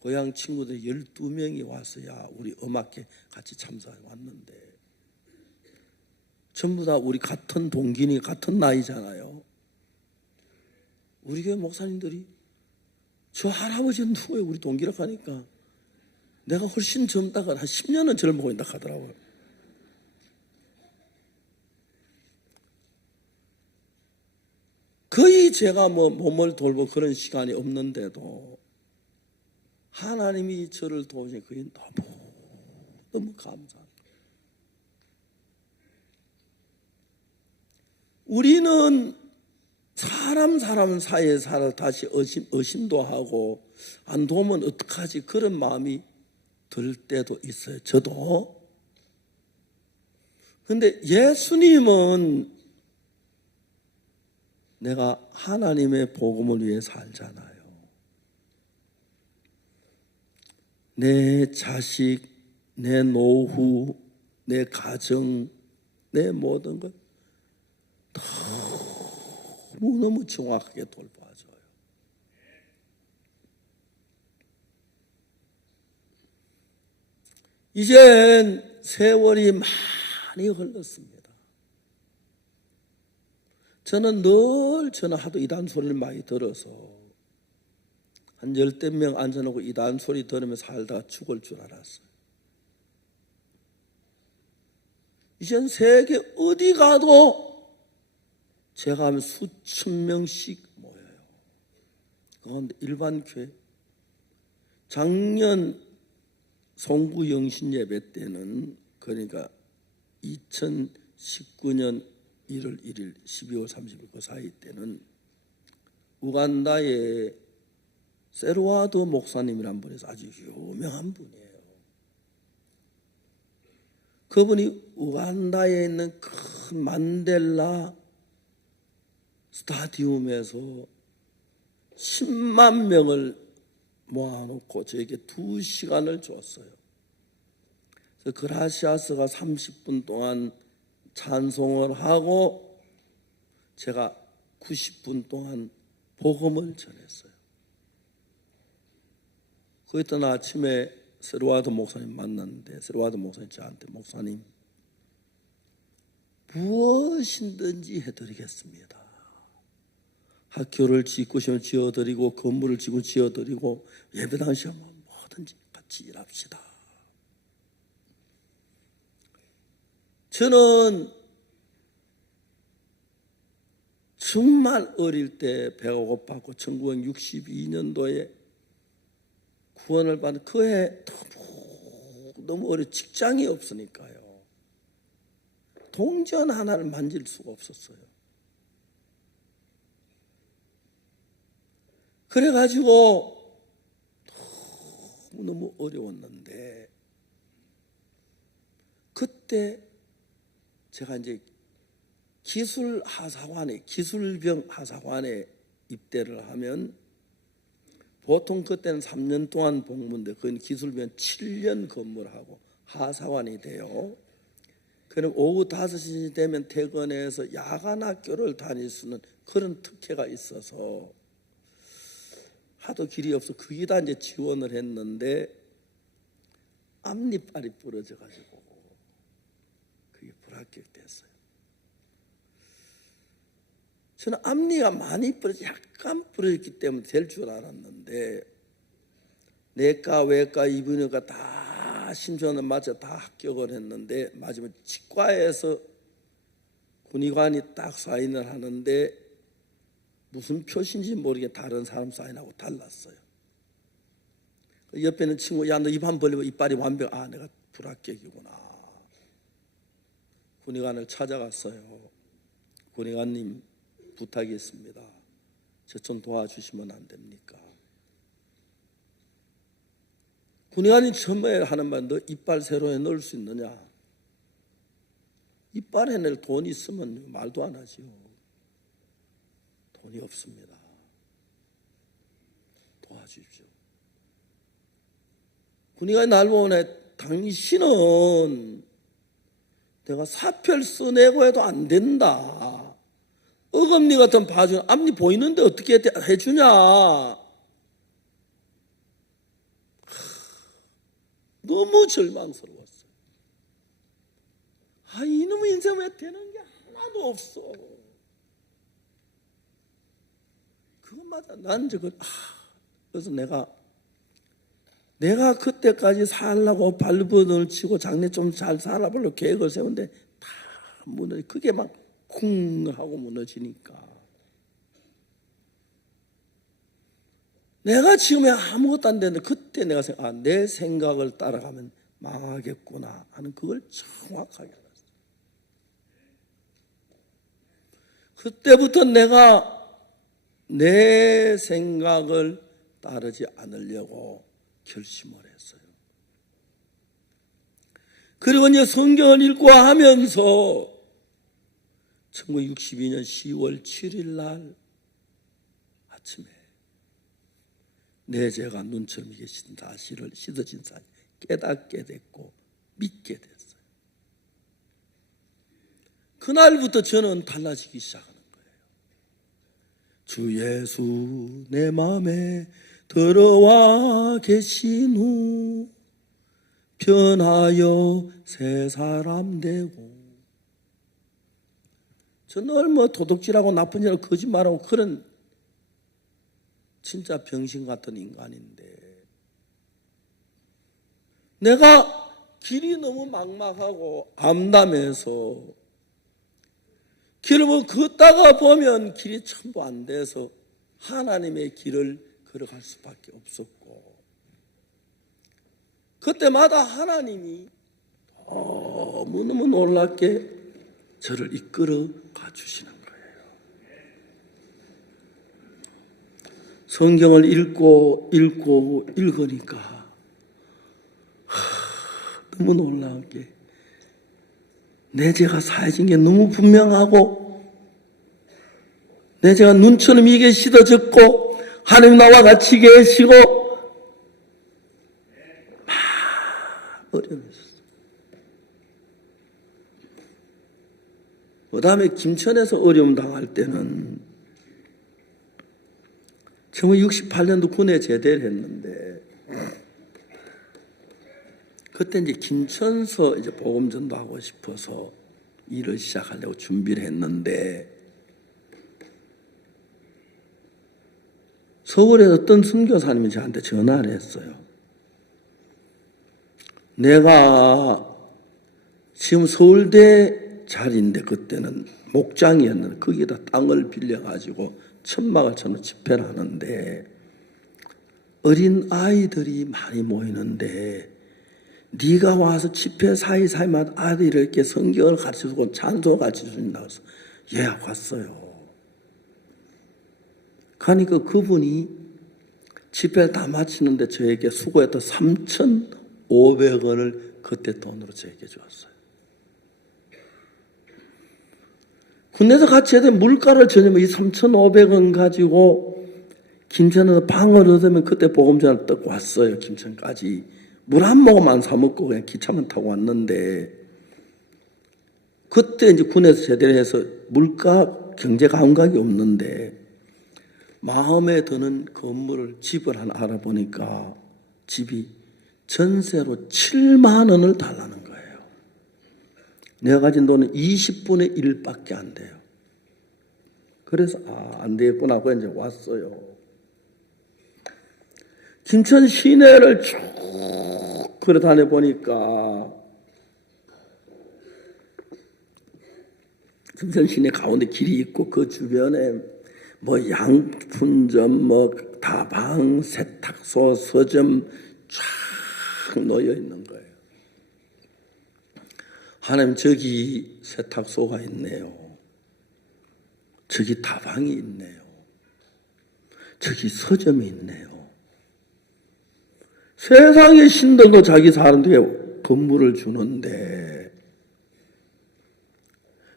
고향 친구들 12명이 와서야 우리 음악회 같이 참석해 왔는데 전부 다 우리 같은 동기니 같은 나이잖아요. 우리 교회 목사님들이 저 할아버지는 누구예요? 우리 동기라고 하니까 내가 훨씬 젊다가 한 10년은 젊어 보인다 하더라고요. 거의 제가 몸을 돌보 그런 시간이 없는데도 하나님이 저를 도우시니 그게 너무 감사합니다. 우리는 사람 사이에 살아 다시 의심도 하고 안 도우면 어떡하지 그런 마음이 들 때도 있어요. 저도. 근데 예수님은 내가 하나님의 복음을 위해 살잖아요. 내 자식, 내 노후, 내 가정, 내 모든 것 너무 정확하게 돌봐줘요. 이젠 세월이 많이 흘렀습니다. 저는 하도 이단 소리를 많이 들어서 한 10명 앉아놓고 이단 소리 들으면서 살다가 죽을 줄 알았어요. 이젠 세계 어디 가도 제가 하면 수천 명씩 모여요. 그런데 일반 교회 작년 송구 영신 예배 때는 그러니까 2019년 1월 1일, 12월 30일 그 사이 때는 우간다의 세르와도 목사님이란 분에서 아주 유명한 분이에요. 그분이 우간다에 있는 큰 만델라 스타디움에서 10만 명을 모아놓고 저에게 2시간을 줬어요. 그래서 그라시아스가 30분 동안 찬송을 하고 제가 90분 동안 복음을 전했어요. 그랬던 아침에 세르와드 목사님 만났는데 세르와드 목사님 저한테 목사님 무엇이든지 해드리겠습니다. 학교를 짓고 싶으면 지어드리고 건물을 짓고 지어드리고 예배당 시험은 뭐든지 같이 일합시다. 저는 정말 어릴 때 배가 고팠고 1962년도에 구원을 받은 그 해 너무 어려 직장이 없으니까요. 동전 하나를 만질 수가 없었어요. 그래가지고 너무 어려웠는데 그때 제가 이제 기술병 하사관에 입대를 하면 보통 그때는 3년 동안 복무인데 그건 기술병 7년 근무를 하고 하사관이 돼요. 그럼 오후 5시 되면 퇴근해서 야간 학교를 다닐 수 있는 그런 특혜가 있어서 하도 길이 없어 거기다 이제 지원을 했는데 앞니빨이 부러져가지고 그게 불합격됐어요. 저는 앞니가 많이 약간 부러졌기 때문에 될 줄 알았는데 내과, 외과, 이비인후과 다 심사를 마쳐 다 합격을 했는데 마지막 치과에서 군의관이 딱 사인을 하는데 무슨 표시인지 모르게 다른 사람 사인하고 달랐어요. 옆에 있는 친구 야 너 입 한 벌리면 이빨이 완벽. 아 내가 불합격이구나. 군의관을 찾아갔어요. 군의관님 부탁이 있습니다. 저 좀 도와주시면 안 됩니까? 군의관이 처음에 하는 말 너 이빨 새로 해 넣을 수 있느냐? 이빨 해낼 돈 있으면 말도 안 하지요. 돈이 없습니다. 도와주십시오. 군의관이 날 보네. 당신은 내가 사표를 써내고 해도 안 된다. 어금니 같은 봐주는 앞니 보이는데 어떻게 해주냐. 너무 절망스러웠어요. 아 이놈의 인생 왜 되는 게 하나도 없어. 그것마다 난 저거 그래서 내가 그때까지 살라고 발버둥을 치고 장래 좀 잘 살아보려고 계획을 세우는데 다 무너져. 그게 막 쿵 하고 무너지니까 내가 지금에 아무것도 안 되는데 그때 내가 내 생각을 따라가면 망하겠구나 하는 그걸 정확하게 알았어요. 그때부터 내가 내 생각을 따르지 않으려고 결심을 했어요. 그리고 이제 성경을 읽고 하면서 1962년 10월 7일 날 아침에 내 죄가 눈처럼 계신 사실을 씻어진 사실 깨닫게 됐고 믿게 됐어요. 그날부터 저는 달라지기 시작하는 거예요. 주 예수 내 마음에 들어와 계신 후 변하여 새 사람 되고 저 늘 뭐 도둑질하고 나쁜 일하고 거짓말하고 그런 진짜 병신 같은 인간인데 내가 길이 너무 막막하고 암담해서 길을 걷다가 보면 길이 전부 안 돼서 하나님의 길을 걸어갈 수밖에 없었고 그때마다 하나님이 너무너무 놀랍게 저를 이끌어 가주시는 거예요. 성경을 읽고 읽으니까 너무 놀라운 게 내 죄가 사해진 게 너무 분명하고 내 죄가 눈처럼 이게 씻어졌고 하나님 나와 같이 계시고 막 어려움이 있었어요. 그 다음에 김천에서 어려움 당할 때는 정말 68년도 군에 제대를 했는데 그때 이제 김천서 이제 복음 전도하고 싶어서 일을 시작하려고 준비를 했는데 서울에 어떤 선교사님이 저한테 전화를 했어요. 내가 지금 서울대 자리인데 그때는 목장이었는데 거기다 땅을 빌려가지고 천막을 쳐놓은 집회를 하는데 어린 아이들이 많이 모이는데 네가 와서 집회 사이사이마다 아이들을 이렇게 성경을 가르쳐주고 찬송을 가르쳐준다고 해서 예약 왔어요. 그러니까 그분이 집회를 다 마치는데 저에게 수고했던 3,500원을 그때 돈으로 저에게 주었어요. 군에서 같이 해야 돼 물가를 전혀 이 3,500원 가지고 김천에서 방을 얻으면 그때 보금자를 뜯고 왔어요. 김천까지. 물 한 모금만 사 먹고 그냥 기차만 타고 왔는데 그때 이제 군에서 제대로 해서 물가 경제 감각이 없는데 마음에 드는 건물을 집을 하나 알아보니까 집이 전세로 7만 원을 달라는 거예요. 내가 가진 돈은 20분의 1밖에 안 돼요. 그래서 안 되겠구나 하고 이제 왔어요. 김천 시내를 쭉 걸어 다녀 보니까 김천 시내 가운데 길이 있고 그 주변에 뭐 양품점, 뭐 다방, 세탁소, 서점 쫙 놓여 있는 거예요. 하나님 저기 세탁소가 있네요. 저기 다방이 있네요. 저기 서점이 있네요. 세상의 신들도 자기 사람들에게 건물을 주는데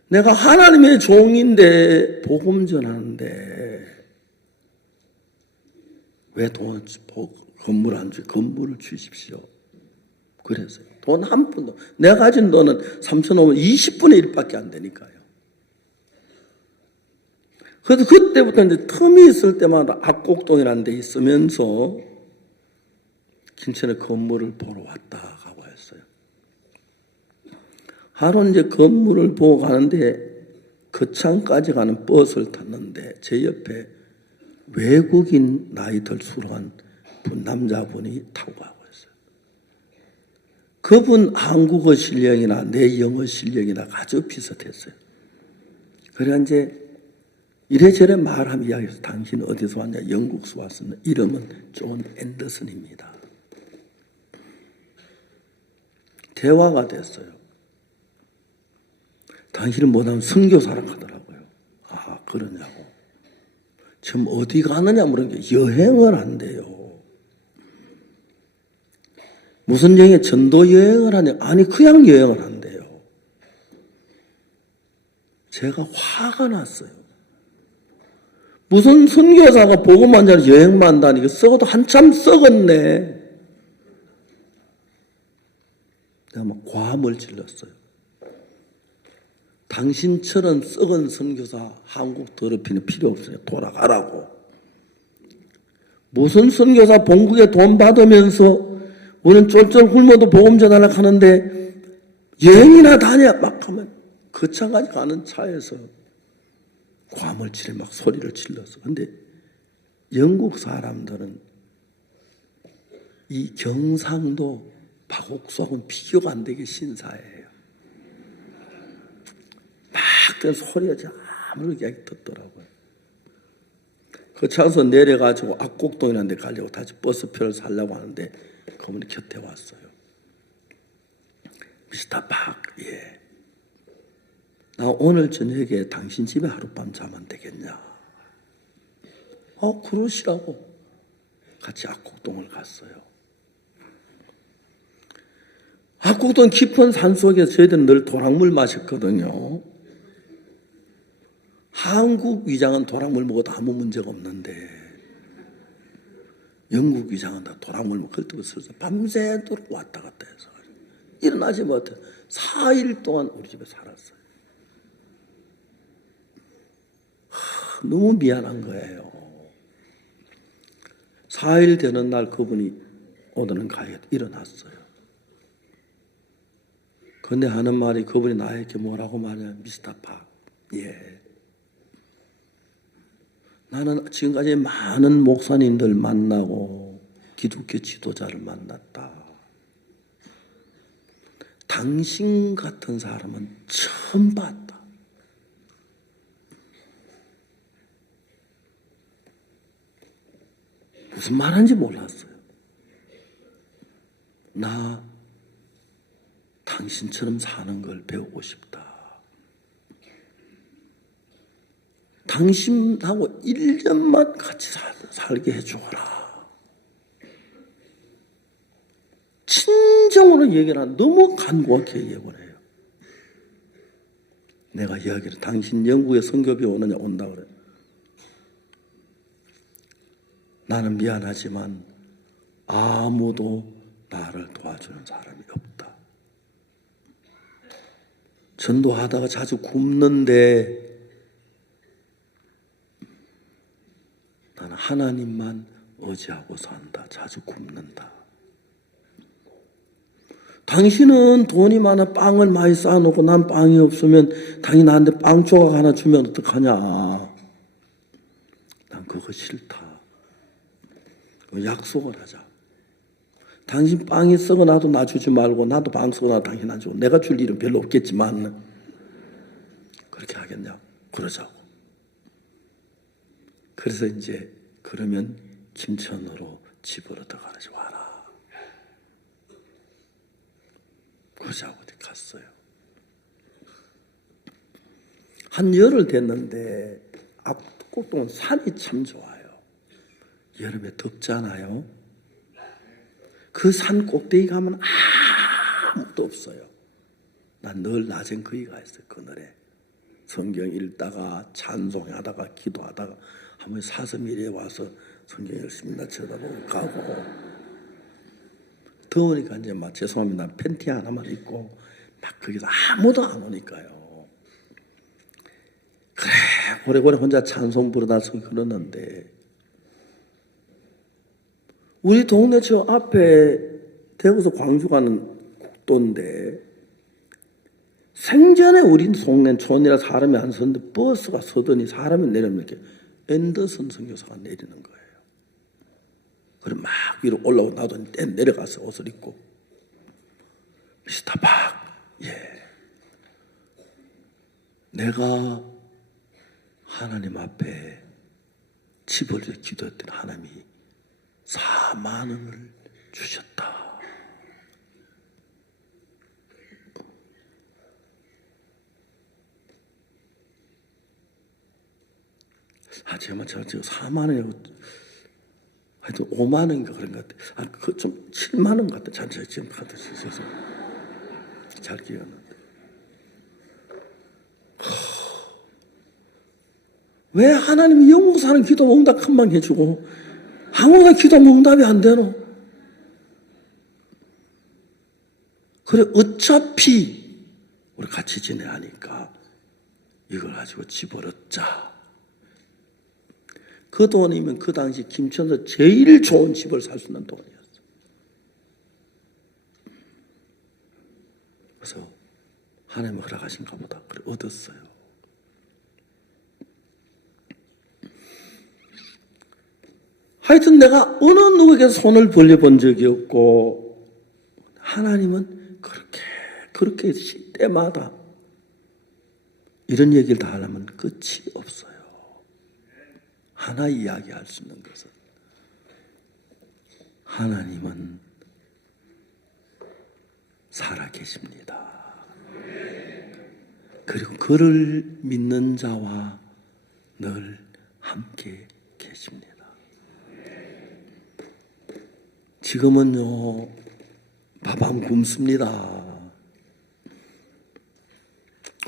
내가 하나님의 종인데 복음 전하는데 왜 건물 안 주? 건물을 주십시오. 그래서요. 돈 한 푼도. 내가 가진 돈은 3,500원 20분의 1밖에 안 되니까요. 그래서 그때부터 이제 틈이 있을 때마다 압곡동이라는 데 있으면서 김천에 건물을 보러 왔다 가고 했어요. 하루 이제 건물을 보고 가는데 거창까지 가는 버스를 탔는데 제 옆에 외국인 나이 들수록한 남자분이 타고 가고 있어요. 그분 한국어 실력이나 내 영어 실력이나 아주 비슷했어요. 그래 이제 이래저래 말하면 이야기해서 당신 어디서 왔냐? 영국에서 왔습니다. 이름은 존 앤더슨입니다. 대화가 됐어요. 당신은 뭐냐면 선교사라고 하더라고요. 아 그러냐고. 지금 어디 가느냐 물은 게 여행을 한대요. 무슨 여행에 전도 여행을 하냐? 아니 그냥 여행을 한대요. 제가 화가 났어요. 무슨 선교사가 복음만 잘 여행만 한다니까 썩어도 한참 썩었네. 내가 막 과함을 질렀어요. 당신처럼 썩은 선교사 한국 더럽히는 필요 없어요. 돌아가라고. 무슨 선교사 본국에 돈 받으면서 우리는 쫄쫄 굶어도 복음 전하려고 하는데 여행이나 다녀 막 하면 거창까지 가는 차에서 과함을 치려 막 소리를 질렀어. 근데 영국 사람들은 이 경상도 박옥수하고는 비교가 안 되게 신사예요. 막 그런 소리가 아무렇게 듣더라고요. 그 차에서 내려가지고 압곡동이라는 데 가려고 다시 버스표를 사려고 하는데 그분이 곁에 왔어요. 미스터 박, 예. 나 오늘 저녁에 당신 집에 하룻밤 자면 되겠냐? 그러시라고. 같이 압곡동을 갔어요. 아쿠던 깊은 산 속에서 저희들은 늘 도랑물 마셨거든요. 한국 위장은 도랑물 먹어도 아무 문제가 없는데 영국 위장은 다 도랑물 먹을 때 없어서 밤새도록 왔다 갔다 해서 일어나지 못해 4일 동안 우리 집에 살았어요. 너무 미안한 거예요. 4일 되는 날 그분이 오늘은 가야 일어났어요. 근데 하는 말이 그분이 나에게 뭐라고 말해요? 미스터 박, 예. 나는 지금까지 많은 목사님들 만나고 기독교 지도자를 만났다. 당신 같은 사람은 처음 봤다. 무슨 말하는지 몰랐어요. 나 당신처럼 사는 걸 배우고 싶다. 당신하고 1년만 같이 살게 해주거라. 진정으로 얘기를 안, 너무 간곡하게 얘기를 해요. 내가 이야기를, 당신 영국에 선교비 오느냐? 온다 그래. 나는 미안하지만 아무도 나를 도와주는 사람이 없다. 전도하다가 자주 굶는데 나는 하나님만 의지하고 산다. 자주 굶는다. 당신은 돈이 많아 빵을 많이 쌓아놓고 난 빵이 없으면 당연히 나한테 빵 조각 하나 주면 어떡하냐. 난 그거 싫다. 약속을 하자. 당신 빵이 썩어나도 나 주지 말고 나도 빵 썩어나도 당신 안 주고 내가 줄 일은 별로 없겠지만 그렇게 하겠냐. 그러자고. 그래서 이제 그러면 김천으로 집으로 들어가지 와라. 그러자고 갔어요. 한 열흘 됐는데 압구동은 산이 참 좋아요. 여름에 덥잖아요. 그 산 꼭대기 가면 아무도 없어요. 난 늘 낮엔 거기 가 있어요. 그늘에 성경 읽다가 찬송하다가 기도하다가 한번 사슴일에 와서 성경 열심히 나 쳐다보고 가고. 더우니까 이제 막 죄송합니다. 팬티 하나만 입고 막 거기서 아무도 안 오니까요. 그래 오래오래 혼자 찬송 부르다 그러는데 우리 동네 저 앞에 대구에서 광주 가는 국도인데 생전에 우리 동네 촌이라 사람이 안 섰는데 버스가 서더니 사람이 내리면 이렇게 앤더슨 선교사가 내리는 거예요. 그래 막 위로 올라오고 나도 내려가서 옷을 입고 미스터 박, 예, 내가 하나님 앞에 집을 기도했더니 하나님이 4만 원을 주셨다. 제가 저 4만 원이고 하여튼 5만 원인가 그런 것 같아. 그 좀 7만 원 같아. 잘 지금 카드 쓰셔서 잘 기억나는데. 왜 하나님이 영국 사는 기도 응답 금방 해주고 아무나 기도 응답이 안 되노? 그래 어차피 우리 같이 지내야 하니까 이걸 가지고 집을 얻자. 그 돈이면 그 당시 김천에서 제일 좋은 집을 살 수 있는 돈이었어. 그래서 하나님 허락하신가 보다. 그래 얻었어요. 하여튼 내가 어느 누구에게 손을 벌려본 적이 없고 하나님은 그렇게 때마다 이런 얘기를 다 하려면 끝이 없어요. 하나 이야기할 수 있는 것은 하나님은 살아계십니다. 그리고 그를 믿는 자와 늘 함께 계십니다. 지금은요 밥 안 굶습니다.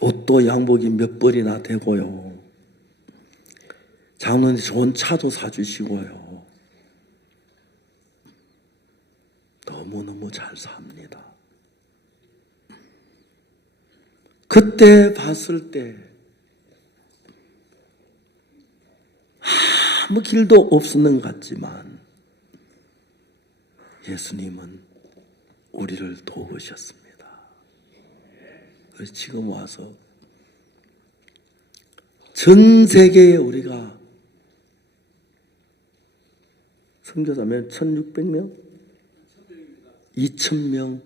옷도 양복이 몇 벌이나 되고요. 장로님 좋은 차도 사주시고요. 너무너무 잘 삽니다. 그때 봤을 때 아무 길도 없었는 것 같지만 예수님은 우리를 도우셨습니다. 그래서 지금 와서 전 세계에 우리가 선교사면 1600명? 2000명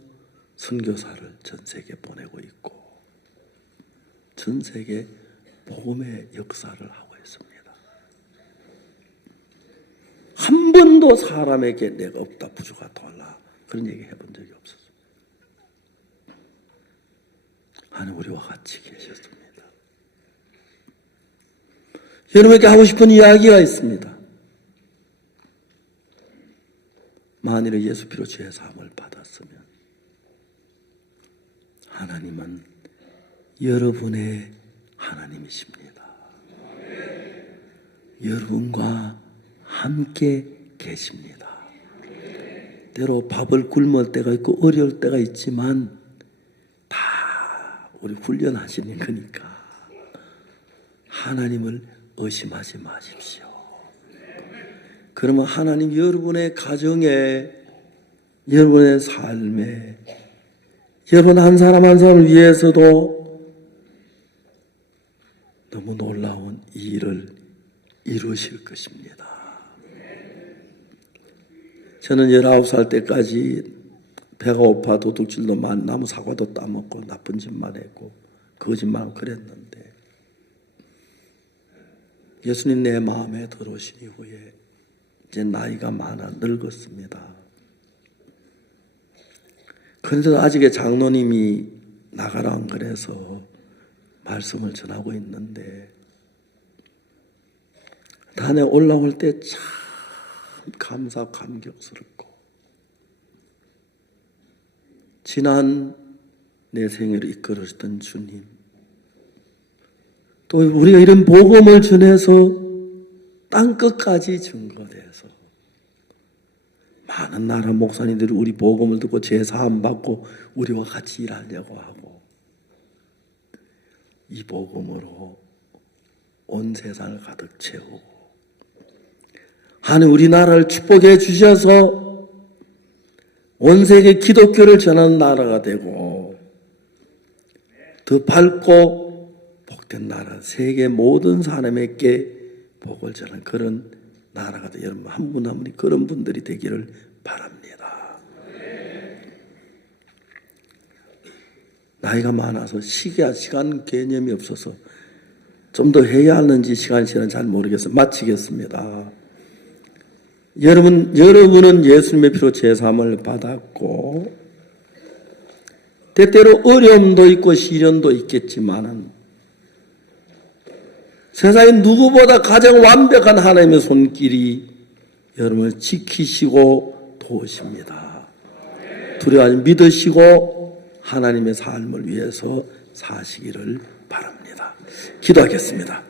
선교사를 전 세계에 보내고 있고 전 세계 복음의 역사를 하고 있습니다. 한 번도 사람에게 내가 없다 부족하다 달라 그런 얘기 해본 적이 없었습니다. 하나님 우리와 같이 계셨습니다. 여러분에게 하고 싶은 이야기가 있습니다. 만일에 예수 피로 죄 사함을 받았으면 하나님은 여러분의 하나님이십니다. 여러분과 함께 계십니다. 때로 밥을 굶을 때가 있고 어려울 때가 있지만 다 우리 훈련하시는 거니까 하나님을 의심하지 마십시오. 그러면 하나님 여러분의 가정에, 여러분의 삶에, 여러분 한 사람 한 사람을 위해서도 너무 놀라운 일을 이루실 것입니다. 저는 19살 때까지 배가 고파 도둑질도 많이 나무 사과도 따먹고 나쁜 짓만 했고 거짓말 그랬는데 예수님 내 마음에 들어오신 이후에 이제 나이가 많아 늙었습니다. 그런데도 아직의 장로님이 나가라 안 그래서 말씀을 전하고 있는데 단에 올라올 때 참 감격스럽고 지난 내 생애를 이끌어주던 주님 또 우리가 이런 복음을 전해서 땅끝까지 증거돼서 많은 나라 목사님들이 우리 복음을 듣고 제사함 받고 우리와 같이 일하려고 하고 이 복음으로 온 세상을 가득 채우고 하나님 우리나라를 축복해 주셔서 온 세계 기독교를 전하는 나라가 되고 더 밝고 복된 나라 세계 모든 사람에게 복을 전하는 그런 나라가 되고 여러분 한 분 한 분이 그런 분들이 되기를 바랍니다. 나이가 많아서 시간 개념이 없어서 좀 더 해야 하는지 시간은 잘 모르겠어요. 마치겠습니다. 여러분은 예수님의 피로 제사함을 받았고 때때로 어려움도 있고 시련도 있겠지만은 세상에 누구보다 가장 완벽한 하나님의 손길이 여러분을 지키시고 도우십니다. 두려워하지 믿으시고 하나님의 삶을 위해서 사시기를 바랍니다. 기도하겠습니다.